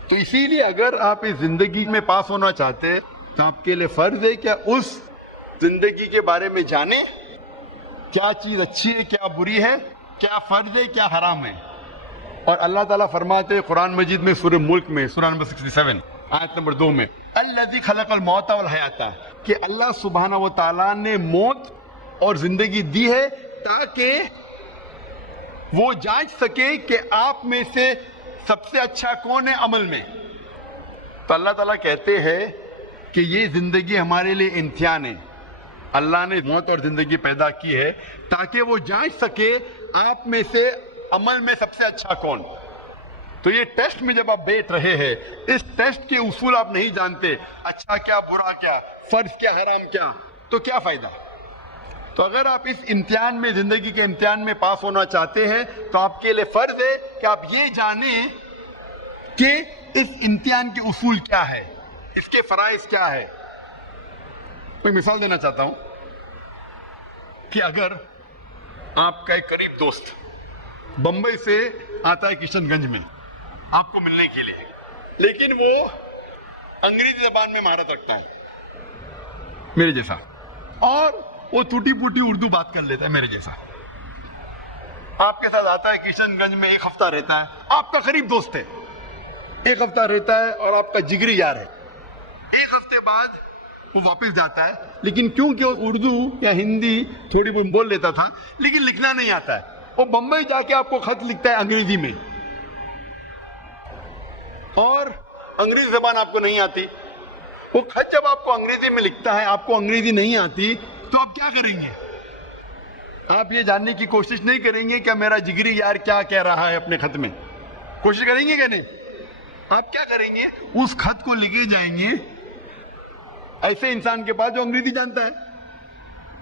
تو اسی لیے اگر آپ اس زندگی میں پاس ہونا چاہتے تو آپ کے لیے فرض ہے کیا اس زندگی کے بارے میں جانیں، کیا چیز اچھی ہے کیا بری ہے، کیا فرض ہے کیا حرام ہے۔ اور اللہ تعالیٰ فرماتے قرآن مجید میں سورہ ملک میں سورہ نمبر 67 آیت نمبر 2 میں، الذی خلق الموت والحیات، کہ اللہ سبحانہ و تعالیٰ نے موت اور زندگی دی ہے تاکہ وہ جانچ سکے کہ آپ میں سے سب سے اچھا کون ہے عمل میں۔ تو اللہ تعالیٰ کہتے ہیں کہ یہ زندگی ہمارے لیے امتحان ہے، اللہ نے موت اور زندگی پیدا کی ہے تاکہ وہ جانچ سکے آپ میں سے عمل میں سب سے اچھا کون. تو یہ ٹیسٹ میں جب آپ بیٹھ رہے ہیں، اس ٹیسٹ کے اصول آپ نہیں جانتے، اچھا کیا برا کیا، فرض کیا حرام کیا، تو کیا فائدہ. تو اگر آپ اس امتحان میں، زندگی کے امتحان میں پاس ہونا چاہتے ہیں تو آپ کے لیے فرض ہے کہ آپ یہ جانیں کہ اس امتحان کے اصول کیا ہے، اس کے فرائض کیا ہے. میں مثال دینا چاہتا ہوں کہ اگر آپ کا ایک قریب دوست بمبئی سے آتا ہے کشن گنج میں آپ کو ملنے کے لیے، لیکن وہ انگریزی زبان میں مہارت رکھتا ہے میرے جیسا، اور وہ ٹوٹی پوٹی اردو بات کر لیتا ہے میرے جیسا، آپ کے ساتھ آتا ہے کشن گنج میں، ایک ہفتہ رہتا ہے، آپ کا قریب دوست ہے، ایک ہفتہ رہتا ہے اور آپ کا جگری یار ہے. ایک ہفتے بعد وہ واپس جاتا ہے، لیکن کیونکہ وہ اردو یا ہندی تھوڑی بہت بول لیتا تھا لیکن لکھنا نہیں آتا ہے، وہ بمبئی جا کے آپ کو خط لکھتا ہے انگریزی میں، اور انگریزی زبان آپ کو نہیں آتی. وہ خط جب آپ کو انگریزی میں لکھتا ہے، آپ کو انگریزی نہیں آتی، تو آپ کیا کریں گے؟ آپ یہ جاننے کی کوشش نہیں کریں گے کہ میرا جگری یار کیا کہہ رہا ہے اپنے خط میں. کوشش کریں گے کہ نہیں؟ آپ کیا کریں گے؟ اس خط کو لکھے جائیں گے ایسے انسان کے پاس جو انگریزی جانتا ہے،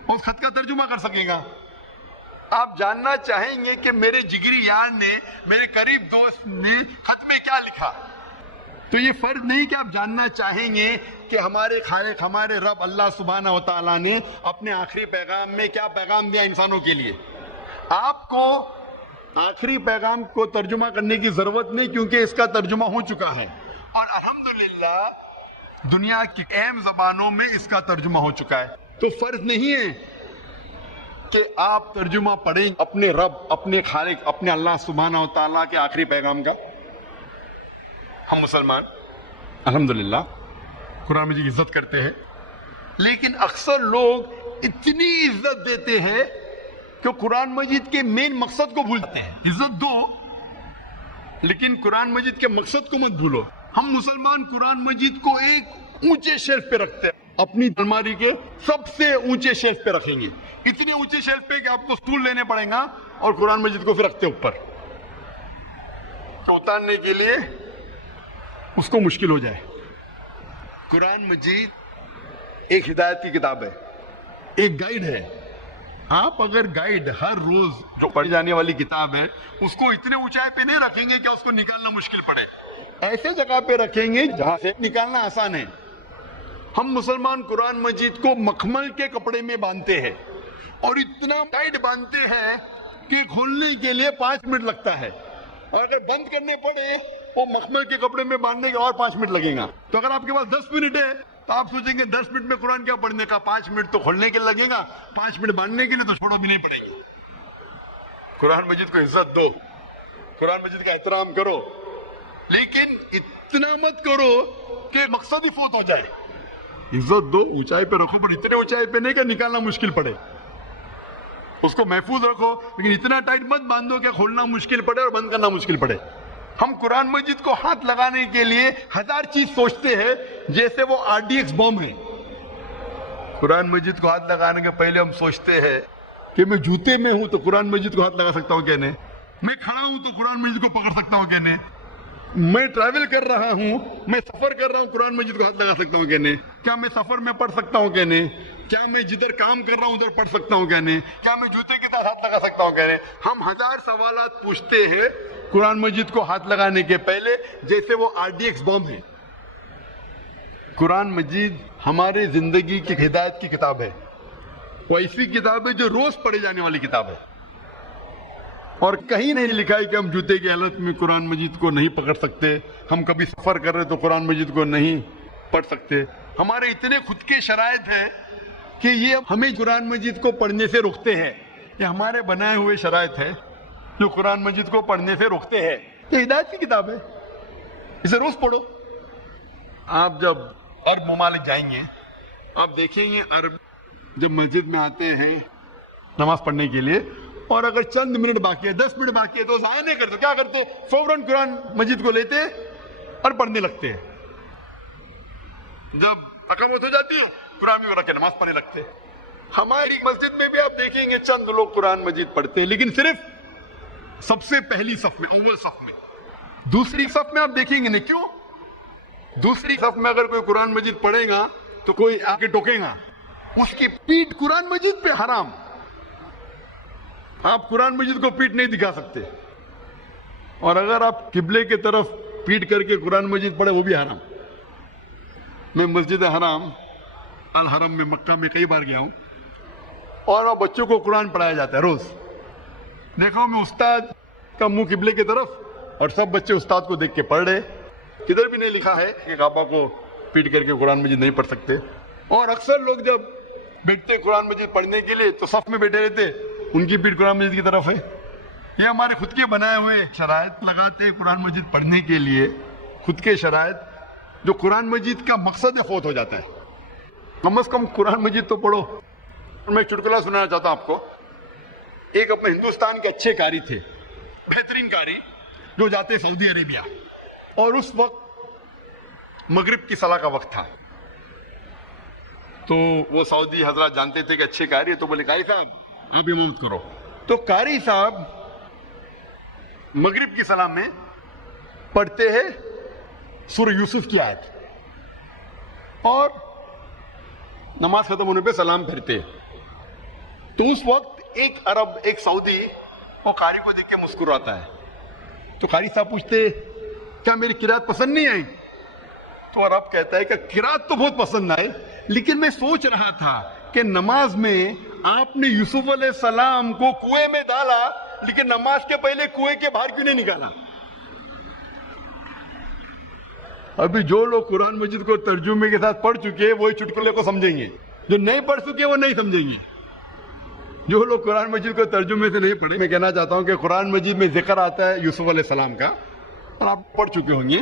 اس خط کا ترجمہ کر سکے گا. آپ جاننا چاہیں گے کہ میرے جگری یار نے، میرے قریب دوست نے خط میں کیا لکھا. تو یہ فرض نہیں کہ آپ جاننا چاہیں گے کہ ہمارے خالق، ہمارے رب اللہ سبحانہ و تعالیٰ نے اپنے آخری پیغام میں کیا پیغام دیا انسانوں کے لیے. آپ کو آخری پیغام کو ترجمہ کرنے کی ضرورت نہیں، کیونکہ اس کا ترجمہ ہو چکا ہے، اور الحمدللہ دنیا کی اہم زبانوں میں اس کا ترجمہ ہو چکا ہے. تو فرض نہیں ہے کہ آپ ترجمہ پڑھیں اپنے رب، اپنے خالق، اپنے اللہ سبحانہ و تعالیٰ کے آخری پیغام کا. ہم مسلمان الحمدللہ قرآن مجید کی عزت کرتے ہیں، لیکن اکثر لوگ اتنی عزت دیتے ہیں کہ قرآن مجید کے مین مقصد کو بھول جاتے ہیں. عزت دو لیکن قرآن مجید کے مقصد کو مت بھولو. ہم مسلمان قرآن مجید کو ایک اونچے شیلف پہ رکھتے ہیں، اپنی الماری کے سب سے اونچے شیلف پہ رکھیں گے، اتنے اونچے شیلف پہ کہ آپ کو سٹول لینے پڑیں گا، اور قرآن مجید کو پھر رکھتے اوپر، اتارنے کے لیے اس کو مشکل ہو جائے. قرآن مجید ایک ہدایت کی کتاب ہے، ایک گائیڈ ہے. آپ اگر گائیڈ ہر روز جو پڑھی جانے والی کتاب ہے اس کو اتنے اونچائی پہ نہیں رکھیں گے کہ اس کو نکالنا مشکل پڑے، ایسے جگہ پہ رکھیں گے جہاں سے نکالنا آسان ہے. ہم مسلمان قرآن مجید کو مخمل کے کپڑے میں باندھتے ہیں، اور اتنا ٹائٹ باندھتے ہیں کہ کھولنے کے لیے 5 منٹ لگتا ہے، اور اگر بند کرنے پڑے وہ مخمل کے کپڑے میں باندھنے کے اور 5 منٹ لگے گا. تو اگر آپ کے پاس 10 منٹ ہے تو آپ سوچیں گے 10 منٹ میں قرآن کیا پڑھنے کا، 5 منٹ تو کھولنے کے لگے گا، 5 منٹ باندھنے کے لیے تو چھوڑو بھی نہیں پڑے گی. قرآن مجید کو عزت دو، قرآن مجید کا احترام کرو، لیکن اتنا مت کرو کہ مقصد ہی فوت ہو جائے. عزت دو، اونچائی پہ رکھو، پر اتنے اونچائی پہ نہیں کہ نکالنا مشکل پڑے. اس کو محفوظ رکھو، لیکن اتنا ٹائٹ مت باندھو کہ کھولنا مشکل پڑے اور بند کرنا مشکل پڑے. ہم قرآن مجید کو ہاتھ لگانے کے لیے 1000 چیز سوچتے ہیں، جیسے وہ RDX بم ہے. قرآن مجید کو ہاتھ لگانے کے پہلے ہم سوچتے ہیں کہ میں جوتے میں ہوں تو قرآن مجید کو ہاتھ لگا سکتا ہوں کہ نہیں، میں کھڑا ہوں تو قرآن مجید کو پکڑ سکتا ہوں کہ نہیں، میں ٹریول کر رہا ہوں، میں سفر کر رہا ہوں، قرآن مجید کو ہاتھ لگا سکتا ہوں کہ نہیں، کیا میں سفر میں پڑھ سکتا ہوں کہ نہیں، کیا میں جدھر کام کر رہا ہوں ادھر پڑھ سکتا ہوں کہ نہیں، کیا میں جوتے کے ساتھ ہاتھ لگا سکتا ہوں کہ نہیں. ہم 1000 سوالات پوچھتے ہیں قرآن مجید کو ہاتھ لگانے کے پہلے، جیسے وہ RDX بم ہے. قرآن مجید ہمارے زندگی کی ہدایت کی کتاب ہے، وہ ایسی کتاب ہے جو روز پڑھی جانے والی کتاب ہے، اور کہیں نہیں لکھا ہے کہ ہم جوتے کی حالت میں قرآن مجید کو نہیں پکڑ سکتے، ہم کبھی سفر کر رہے تو قرآن مجید کو نہیں پڑھ سکتے. ہمارے اتنے خود کے شرائط ہیں کہ یہ ہمیں قرآن مجید کو پڑھنے سے روکتے ہیں. یہ ہمارے بنائے ہوئے شرائط ہیں جو قرآن مجید کو پڑھنے سے روکتے ہیں. یہ ہدایت کی کتاب ہے، اسے روز پڑھو. آپ جب عرب ممالک جائیں گے، آپ دیکھیں گے عرب جب مسجد میں آتے ہیں نماز پڑھنے کے لیے، اور اگر چند منٹ باقی ہے، 10 منٹ باقی ہے، تو ضائع نہیں کرتے. کیا کرتے؟ فوراً قرآن مجید کو لیتے اور پڑھنے لگتے ہیں. جب اقامت ہو جاتی ہے قرآن میں رکھ کے نماز پڑھنے لگتے. ہماری مسجد میں بھی آپ دیکھیں گے چند لوگ قرآن مجید پڑھتے ہیں، لیکن صرف سب سے پہلی صف میں، اول صف میں. دوسری صف میں آپ دیکھیں گے نہیں. کیوں؟ دوسری صف میں اگر کوئی قرآن مجید پڑھے گا تو کوئی آ کے ٹوکے گا، اس کی پیٹھ قرآن مجید پہ حرام. آپ قرآن مجید کو پیٹھ نہیں دکھا سکتے، اور اگر آپ قبلے کی طرف پیٹھ کر کے قرآن مجید پڑھے وہ بھی حرام. میں مسجد حرام الحرم میں مکہ میں کئی بار گیا ہوں، اور بچوں کو قرآن پڑھایا جاتا ہے روز. دیکھا میں استاد کا منہ قبلے کی طرف، اور سب بچے استاد کو دیکھ کے پڑھ رہے. کدھر بھی نہیں لکھا ہے کہ کعبہ کو پیٹ کر کے قرآن مجید نہیں پڑھ سکتے. اور اکثر لوگ جب بیٹھتے قرآن مجید پڑھنے کے لیے تو صف میں بیٹھے رہتے، ان کی پیٹ قرآن مجید کی طرف ہے. یہ ہمارے خود کے بنائے ہوئے شرائط لگاتے ہیں قرآن مجید پڑھنے کے لیے، خود کے شرائط، جو قرآن مجید کا مقصد فوت ہو جاتا ہے. کم از کم قرآن مجید تو پڑھو. میں ایک چٹکلا سنانا چاہتا ہوں آپ کو. ایک اپنے ہندوستان کے اچھے قاری تھے، بہترین قاری، جو جاتے سعودی عربیہ، اور اس وقت مغرب کی صلاح کا وقت تھا. تو وہ سعودی حضرات جانتے تھے کہ اچھے قاری ہے، تو بولے قاری صاحب آپ امامت کرو. تو قاری صاحب مغرب کی صلاح میں پڑھتے ہیں سورہ یوسف کی آیت، اور نماز ختم ہونے پہ سلام پھرتے. تو اس وقت ایک عرب، ایک سعودی، وہ قاری کو دیکھ کے مسکراتا ہے. تو قاری صاحب پوچھتے کیا میری قرات پسند نہیں آئی؟ تو عرب کہتا ہے کہ قرات تو بہت پسند آئے، لیکن میں سوچ رہا تھا کہ نماز میں آپ نے یوسف علیہ السلام کو کنویں میں ڈالا، لیکن نماز کے پہلے کنویں کے باہر کیوں نہیں نکالا؟ ابھی جو لوگ قرآن مجید کو ترجمے کے ساتھ پڑھ چکے وہی چٹکلے کو سمجھیں گے، جو نہیں پڑھ چکے وہ نہیں سمجھیں گے. جو لوگ قرآن مجید کو ترجمے سے نہیں پڑھے، میں کہنا چاہتا ہوں کہ قرآن مجید میں ذکر آتا ہے یوسف علیہ السلام کا، اور آپ پڑھ چکے ہوں گے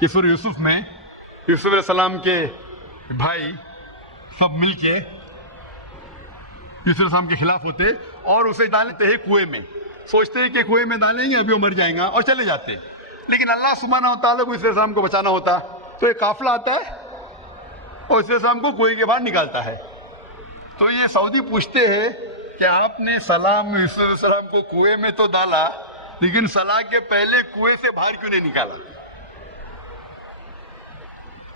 کہ سورہ یوسف میں یوسف علیہ السلام کے بھائی سب مل کے یوسف علیہ السلام کے خلاف ہوتے اور اسے ڈالتے ہیں کنویں میں. سوچتے ہیں کہ کنویں میں ڈالیں گے ابھی وہ مر جائیں گا، اور چلے جاتے. لیکن اللہ سبحانہ و تعالیٰ کو یوسف علیہ السلام کو بچانا ہوتا تو ایک قافلہ آتا ہے اور یوسف علیہ السلام کو کنویں کے باہر نکالتا ہے. تو یہ سعودی پوچھتے ہیں کہ آپ نے سلام یوسف علیہ السلام کو کنویں میں تو ڈالا، لیکن صلاح کے پہلے کنویں سے باہر کیوں نہیں نکالا؟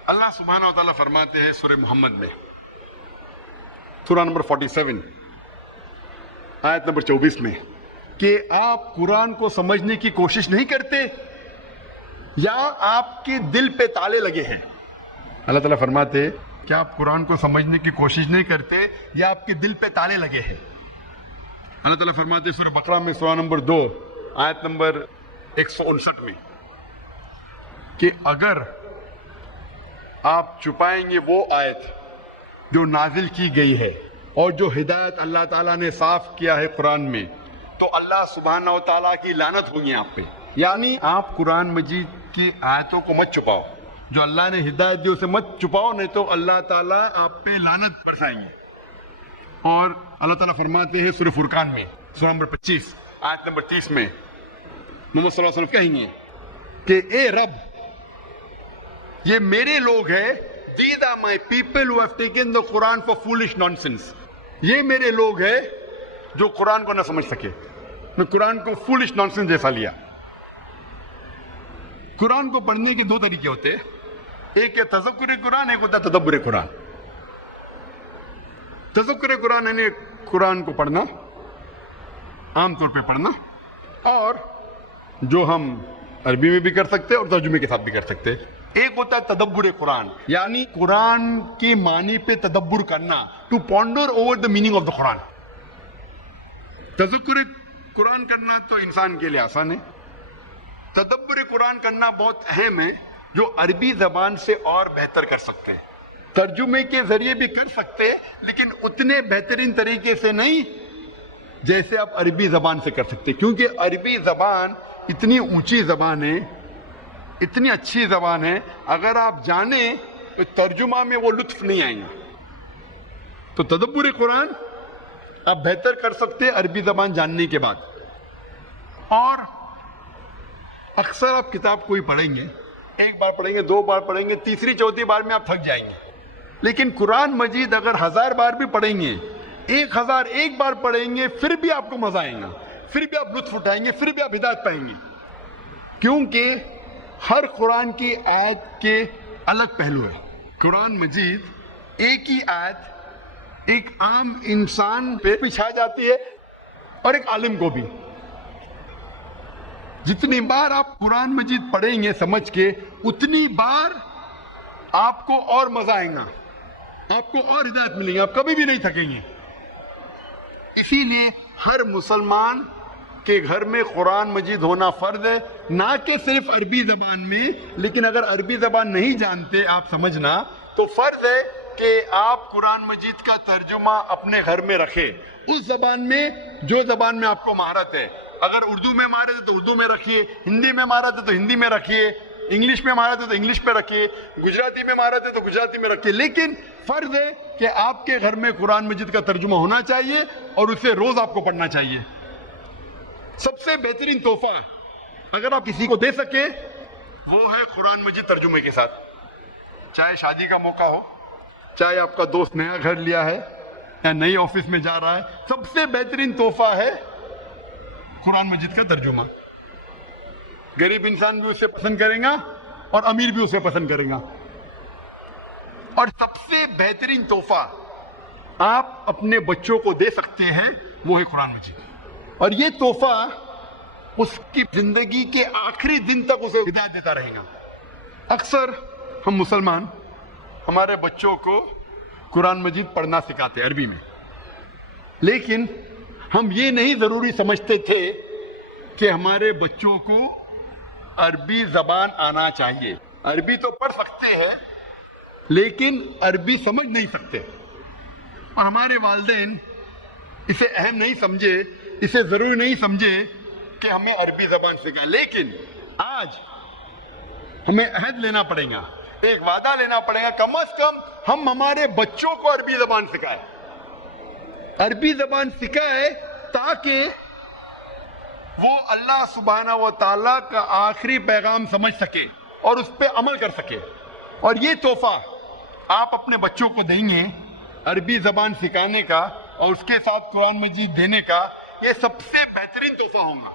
اللہ سبحانہ و تعالیٰ فرماتے ہیں سورہ محمد میں، سورہ نمبر 47 آیت نمبر 24 میں، کہ آپ قرآن کو سمجھنے کی کوشش نہیں کرتے یا آپ کے دل پہ تالے لگے ہیں. اللہ تعالیٰ فرماتے ہیں کہ آپ قرآن کو سمجھنے کی کوشش نہیں کرتے یا آپ کے دل پہ تالے لگے ہیں. اللہ تعالیٰ فرماتے ہیں سورہ بقرہ میں سورہ نمبر 2 آیت نمبر 159 میں کہ اگر آپ چھپائیں گے وہ آیت جو نازل کی گئی ہے اور جو ہدایت اللہ تعالیٰ نے صاف کیا ہے قرآن میں، تو اللہ سبحانہ و تعالیٰ کی لعنت ہوگی آپ پہ. یعنی آپ قرآن مجید کی آیتوں کو مت چھپاؤ، جو اللہ نے ہدایت دی اسے مت چھپاؤ، نہیں تو اللہ تعالیٰ آپ پہ لعنت برسائیں گے. اور اللہ تعالیٰ فرماتے ہیں سورہ فرقان میں سورہ نمبر 25 آیت نمبر 30 میں محمد صلی اللہ علیہ وسلم کہیں گے کہ اے رب، یہ میرے لوگ ہیں، these are my people who have taken the Quran for foolish nonsense. یہ میرے لوگ ہیں جو قرآن کو نہ سمجھ سکے، میں قرآن کو فولش نانسنس جیسا لیا. قرآن کو پڑھنے کے 2 طریقے ہوتے ہیں، ایک ہے تذکر قرآن، ایک ہوتا ہے تدبر قرآن. تذکر قرآن یعنی قرآن کو پڑھنا، عام طور پہ پڑھنا، اور جو ہم عربی میں بھی کر سکتے اور ترجمے کے ساتھ بھی کر سکتے. ایک ہوتا ہے تدبر قرآن، یعنی قرآن کی معنی پہ تدبر کرنا، to ponder over the meaning of the Quran. تذکر قرآن کرنا تو انسان کے لیے آسان ہے، تدبر قرآن کرنا بہت اہم ہے، جو عربی زبان سے اور بہتر کر سکتے ہیں. ترجمے کے ذریعے بھی کر سکتے لیکن اتنے بہترین طریقے سے نہیں جیسے آپ عربی زبان سے کر سکتے، کیونکہ عربی زبان اتنی اونچی زبان ہے، اتنی اچھی زبان ہے، اگر آپ جانیں تو ترجمہ میں وہ لطف نہیں آئیں گے. تو تدبر قرآن آپ بہتر کر سکتے عربی زبان جاننے کے بعد. اور اکثر آپ کتاب کوئی پڑھیں گے، ایک بار پڑھیں گے، 2 بار پڑھیں گے، تیسری چوتھی بار میں آپ تھک جائیں گے. لیکن قرآن مجید اگر 1000 بار بھی پڑھیں گے، 1001 بار پڑھیں گے، پھر بھی آپ کو مزہ آئے گا، پھر بھی آپ لطف اٹھائیں گے، پھر بھی آپ ہدایت پائیں گے، کیونکہ ہر قرآن کی آیت کے الگ پہلو ہے۔ قرآن مجید ایک ہی آیت ایک عام انسان پہ بھی چھا جاتی ہے اور ایک عالم کو بھی۔ جتنی بار آپ قرآن مجید پڑھیں گے سمجھ کے، اتنی بار آپ کو اور مزہ آئے گا، آپ کو اور ہدایت ملے گی، آپ کبھی بھی نہیں تھکیں گے۔ اسی لیے ہر مسلمان کے گھر میں قرآن مجید ہونا فرض ہے، نہ کہ صرف عربی زبان میں، لیکن اگر عربی زبان نہیں جانتے آپ سمجھنا، تو فرض ہے کہ آپ قرآن مجید کا ترجمہ اپنے گھر میں رکھیں، اس زبان میں جو زبان میں آپ کو مہارت ہے۔ اگر اردو میں مہارت ہے تو اردو میں رکھیے، ہندی میں مہارت ہے تو ہندی میں رکھیے، انگلش میں مہارت ہے تو انگلش پہ رکھیے، گجراتی میں مہارت ہے تو گجراتی میں رکھیے، لیکن فرض ہے کہ آپ کے گھر میں قرآن مجید کا ترجمہ ہونا چاہیے اور اسے روز آپ کو پڑھنا چاہیے۔ سب سے بہترین تحفہ اگر آپ کسی کو دے سکے وہ ہے قرآن مجید ترجمے کے ساتھ، چاہے شادی کا موقع ہو، چاہے آپ کا دوست نیا گھر لیا ہے یا نئی آفس میں جا رہا ہے، سب سے بہترین تحفہ ہے قرآن مجید کا ترجمہ۔ غریب انسان بھی اسے پسند کرے گا اور امیر بھی اسے پسند کرے گا۔ اور سب سے بہترین تحفہ آپ اپنے بچوں کو دے سکتے ہیں وہ ہے قرآن مجید، اور یہ تحفہ اس کی زندگی کے آخری دن تک اسے ہدایت دیتا رہے گا۔ اکثر ہم مسلمان ہمارے بچوں کو قرآن مجید پڑھنا سکھاتے عربی میں، لیکن ہم یہ نہیں ضروری سمجھتے تھے کہ ہمارے بچوں کو عربی زبان آنا چاہیے۔ عربی تو پڑھ سکتے ہیں لیکن عربی سمجھ نہیں سکتے، اور ہمارے والدین اسے اہم نہیں سمجھے، اسے ضروری نہیں سمجھے کہ ہمیں عربی زبان سکھائیں۔ لیکن آج ہمیں عہد لینا پڑے گا، ایک وعدہ لینا پڑے گا، کم از کم ہم ہمارے بچوں کو عربی زبان سکھائیں، عربی زبان سکھائے تاکہ وہ اللہ سبحانہ و تعالیٰ کا آخری پیغام سمجھ سکے اور اس پہ عمل کر سکے۔ اور یہ تحفہ آپ اپنے بچوں کو دیں گے، عربی زبان سکھانے کا اور اس کے ساتھ قرآن مجید دینے کا، یہ سب سے بہترین تحفہ ہوگا۔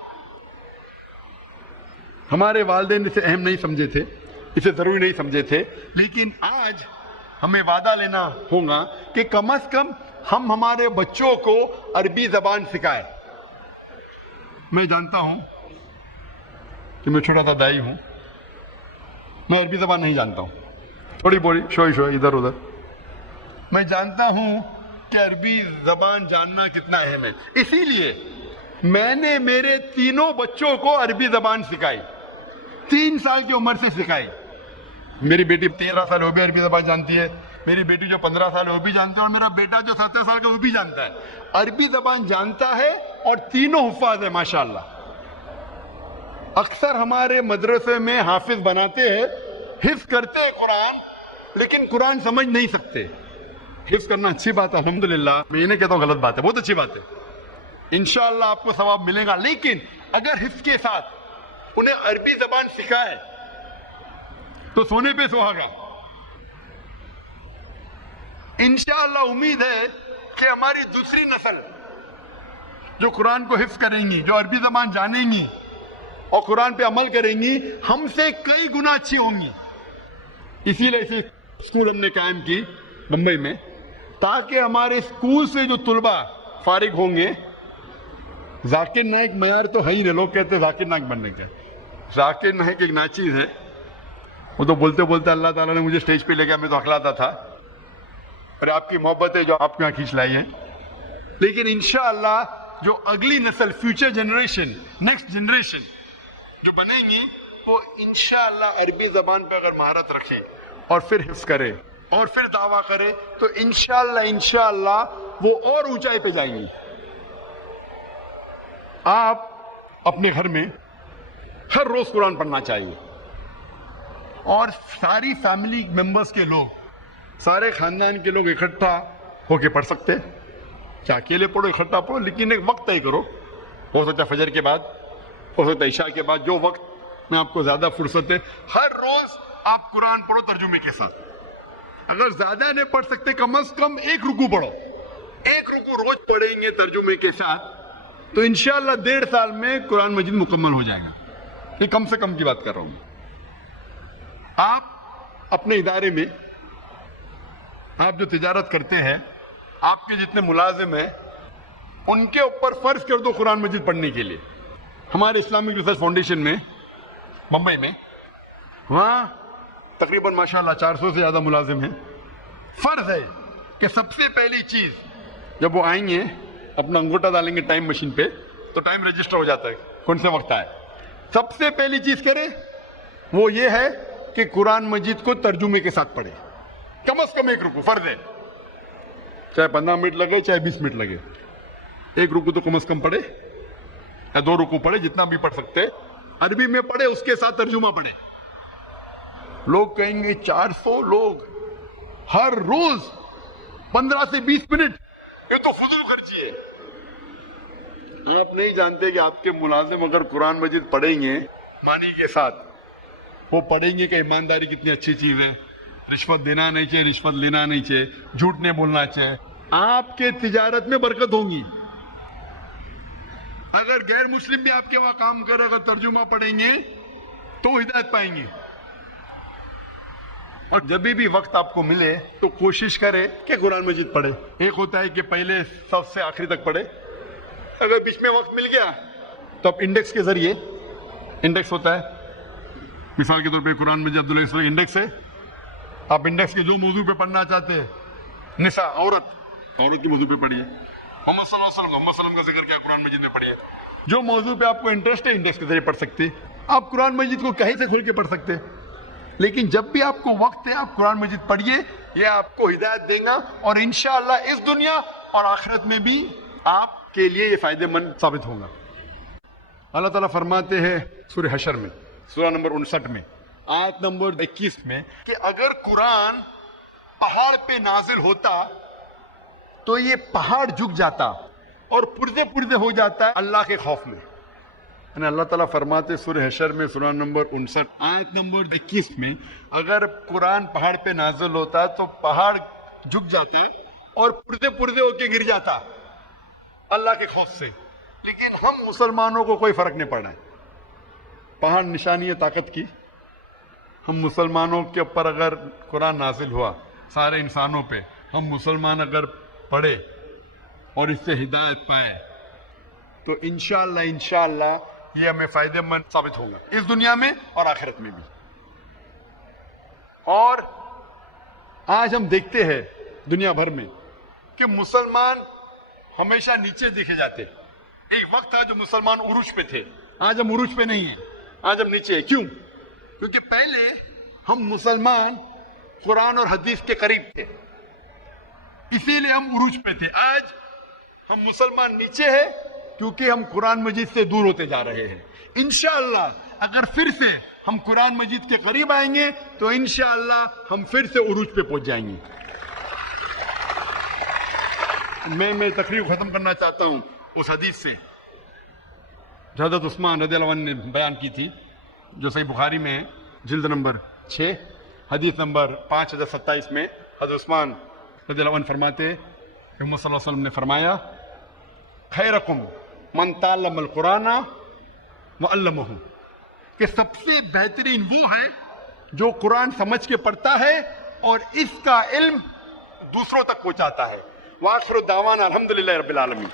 ہمارے والدین اسے اہم نہیں سمجھے تھے، اسے ضروری نہیں سمجھے تھے، لیکن آج ہمیں وعدہ لینا ہوگا کہ کم از کم ہم ہمارے بچوں کو عربی زبان سکھائیں۔ میں جانتا ہوں کہ میں چھوٹا سا دائی ہوں، میں عربی زبان نہیں جانتا ہوں، تھوڑی بوڑی شوئی ادھر ادھر، میں جانتا ہوں کہ عربی زبان جاننا کتنا اہم ہے، اسی لیے میں نے میرے تینوں بچوں کو عربی زبان سکھائی، 3 سال کی عمر سے سکھائی۔ میری بیٹی 13 سال وہ بھی عربی زبان جانتی ہے، میری بیٹی جو 15 سال ہے وہ بھی جانتا ہے، اور میرا بیٹا جو 17 سال کا وہ بھی جانتا ہے، عربی زبان جانتا ہے، اور تینوں حفاظ ہے ماشاءاللہ۔ اکثر ہمارے مدرسے میں حافظ بناتے ہیں، حفظ کرتے ہیں قرآن، لیکن قرآن سمجھ نہیں سکتے۔ حفظ کرنا اچھی بات ہے الحمدللہ، میں یہ نہیں کہتا ہوں غلط بات ہے، بہت اچھی بات ہے، انشاءاللہ آپ کو ثواب ملے گا، لیکن اگر حفظ کے ساتھ انہیں عربی زبان سکھائے تو سونے پہ سہاگا۔ انشاءاللہ امید ہے کہ ہماری دوسری نسل جو قرآن کو حفظ کریں گی، جو عربی زبان جانیں گی اور قرآن پہ عمل کریں گی، ہم سے کئی گنا اچھی ہوں گی۔ اسی لیے ایسی اسکول ہم نے قائم کی بمبئی میں، تاکہ ہمارے اسکول سے جو طلباء فارغ ہوں گے، ذاکر نائک معیار تو ہے ہی نہیں، لوگ کہتے ہیں ذاکر نائک بننے کا، ذاکر نائک ایک ناچیز ہے، وہ تو بولتے بولتے اللہ تعالیٰ نے مجھے اسٹیج پہ لے گیا، میں تو ہکلاتا تھا، اور آپ کی محبت ہے جو آپ کو یہاں کھینچ لائی ہے۔ لیکن انشاءاللہ جو اگلی نسل، فیوچر جنریشن، نیکسٹ جنریشن جو بنے گی، وہ انشاءاللہ عربی زبان پہ اگر مہارت رکھے اور پھر حفظ کرے اور پھر دعویٰ کرے تو انشاءاللہ وہ اور اونچائی پہ جائیں گی۔ آپ اپنے گھر میں ہر روز قرآن پڑھنا چاہیے، اور ساری فیملی ممبرز کے لوگ، سارے خاندان کے لوگ اکٹھا ہو کے پڑھ سکتے، چاہے اکیلے پڑھو اکٹھا پڑھو، لیکن ایک وقت طے کرو، ہو سکتا ہے فجر کے بعد، ہو سکتا ہے عشاء کے بعد، جو وقت میں آپ کو زیادہ فرصت ہے، ہر روز آپ قرآن پڑھو ترجمے کے ساتھ، اگر زیادہ نہیں پڑھ سکتے کم از کم ایک رکوع پڑھو. ایک رکوع روز پڑھیں گے ترجمے کے ساتھ تو انشاءاللہ 1.5 سال میں قرآن مجید مکمل ہو جائے گا. یہ کم سے کم کی بات کر رہا ہوں. آپ اپنے ادارے میں آپ جو تجارت کرتے ہیں، آپ کے جتنے ملازم ہیں ان کے اوپر فرض کر دو قرآن مجید پڑھنے کے لیے. ہمارے اسلامک ریسرچ فاؤنڈیشن میں ممبئی میں وہاں تقریباً ماشاءاللہ 400 سے زیادہ ملازم ہیں. فرض ہے کہ سب سے پہلی چیز جب وہ آئیں گے اپنا انگوٹھا ڈالیں گے ٹائم مشین پہ تو ٹائم رجسٹر ہو جاتا ہے کون سے وقت آئے. سب سے پہلی چیز کرے وہ یہ ہے کہ قرآن مجید کو ترجمے کے ساتھ پڑھے. کم از کم ایک رکوع فرض ہے، چاہے 15 منٹ لگے چاہے 20 منٹ لگے. ایک رکوع تو کم از کم پڑھے یا 2 رکوع پڑھے، جتنا بھی پڑھ سکتے. عربی میں پڑھے، اس کے ساتھ ترجمہ پڑھے. لوگ کہیں گے 400 لوگ ہر روز 15 سے 20 منٹ، یہ تو فضول خرچی ہے. آپ نہیں جانتے کہ آپ کے ملازم اگر قرآن مجید پڑھیں گے معنی کے ساتھ، وہ پڑھیں گے کہ ایمانداری کتنی اچھی چیز ہے، رشوت دینا نہیں چاہیے، رشوت لینا نہیں چاہیے، جھوٹ نہیں بولنا چاہیے. آپ کے تجارت میں برکت ہوں گی. اگر غیر مسلم بھی آپ کے وہاں کام کرے، اگر ترجمہ پڑھیں گے تو ہدایت پائیں گے. اور جب بھی وقت آپ کو ملے تو کوشش کرے کہ قرآن مجید پڑھے. ایک ہوتا ہے کہ پہلے صف سے آخری تک پڑھے، اگر بیچ میں وقت مل گیا تو آپ انڈیکس کے ذریعے، انڈیکس ہوتا ہے مثال کے طور پہ قرآن مجید عبداللہ اسلام انڈیکس ہے، آپ انڈیکس کے جو موضوع پہ پڑھنا چاہتے ہیں، نساء عورت کے موضوع پہ پڑھیے. محمد صلی اللہ علیہ وسلم، محمد صلی اللہ علیہ وسلم کا ذکر کیا قرآن مجید میں پڑھیے. جو موضوع پہ آپ کو انٹرسٹ ہے انڈیکس کے ذریعے پڑھ سکتے. آپ قرآن مجید کو کہیں سے کھول کے پڑھ سکتے. لیکن جب بھی آپ کو وقت ہے آپ قرآن مجید پڑھیے، یہ آپ کو ہدایت دے گا اور انشاءاللہ اس دنیا اور آخرت میں بھی آپ کے لیے یہ فائدہ مند ثابت ہوگا. اللہ تعالیٰ فرماتے ہیں سورہ حشر میں، سورہ نمبر 59 میں، آیت نمبر 21 میں، کہ اگر قرآن پہاڑ پہ نازل ہوتا تو یہ پہاڑ جھک جاتا اور پردے پردے ہو جاتا ہے اللہ کے خوف میں. یعنی اللہ تعالیٰ فرماتے سورہ حشر میں سورہ نمبر 59 آیت نمبر 21 میں، اگر قرآن پہاڑ پہ نازل ہوتا تو پہاڑ جھک جاتا اور پردے پردے ہو کے گر جاتا اللہ کے خوف سے. لیکن ہم مسلمانوں کو کوئی فرق نہیں پڑا ہے. پہاڑ نشانی ہے طاقت کی. ہم مسلمانوں کے اوپر اگر قرآن نازل ہوا سارے انسانوں پہ، ہم مسلمان اگر پڑھے اور اس سے ہدایت پائے تو انشاءاللہ یہ ہمیں فائدہ مند ثابت ہوگا اس دنیا میں اور آخرت میں بھی. اور آج ہم دیکھتے ہیں دنیا بھر میں کہ مسلمان ہمیشہ نیچے دیکھے جاتے. ایک وقت تھا جو مسلمان عروج پہ تھے، آج ہم عروج پہ نہیں ہیں، آج ہم نیچے ہیں. کیوں؟ کیونکہ پہلے ہم مسلمان قرآن اور حدیث کے قریب تھے، اسی لیے ہم عروج پہ تھے. آج ہم مسلمان نیچے ہیں کیونکہ ہم قرآن مجید سے دور ہوتے جا رہے ہیں. انشاءاللہ اگر پھر سے ہم قرآن مجید کے قریب آئیں گے تو انشاءاللہ ہم پھر سے عروج پہ پہنچ جائیں گے. میں تقریر ختم کرنا چاہتا ہوں اس حدیث سے جو حضرت عثمان رضی اللہ عنہ نے بیان کی تھی، جو صحیح بخاری میں ہے، جلد نمبر 6 حدیث نمبر 5027 میں حضرت عثمان رضی اللہ عنہ فرماتے ہیں کہ محمد صلی اللہ علیہ وسلم نے فرمایا، خیرکم من تعلم القرآن وعلمہ، کہ سب سے بہترین وہ ہے جو قرآن سمجھ کے پڑھتا ہے اور اس کا علم دوسروں تک پہنچاتا ہے. وآخر دعوانا الحمدللہ رب العالمین.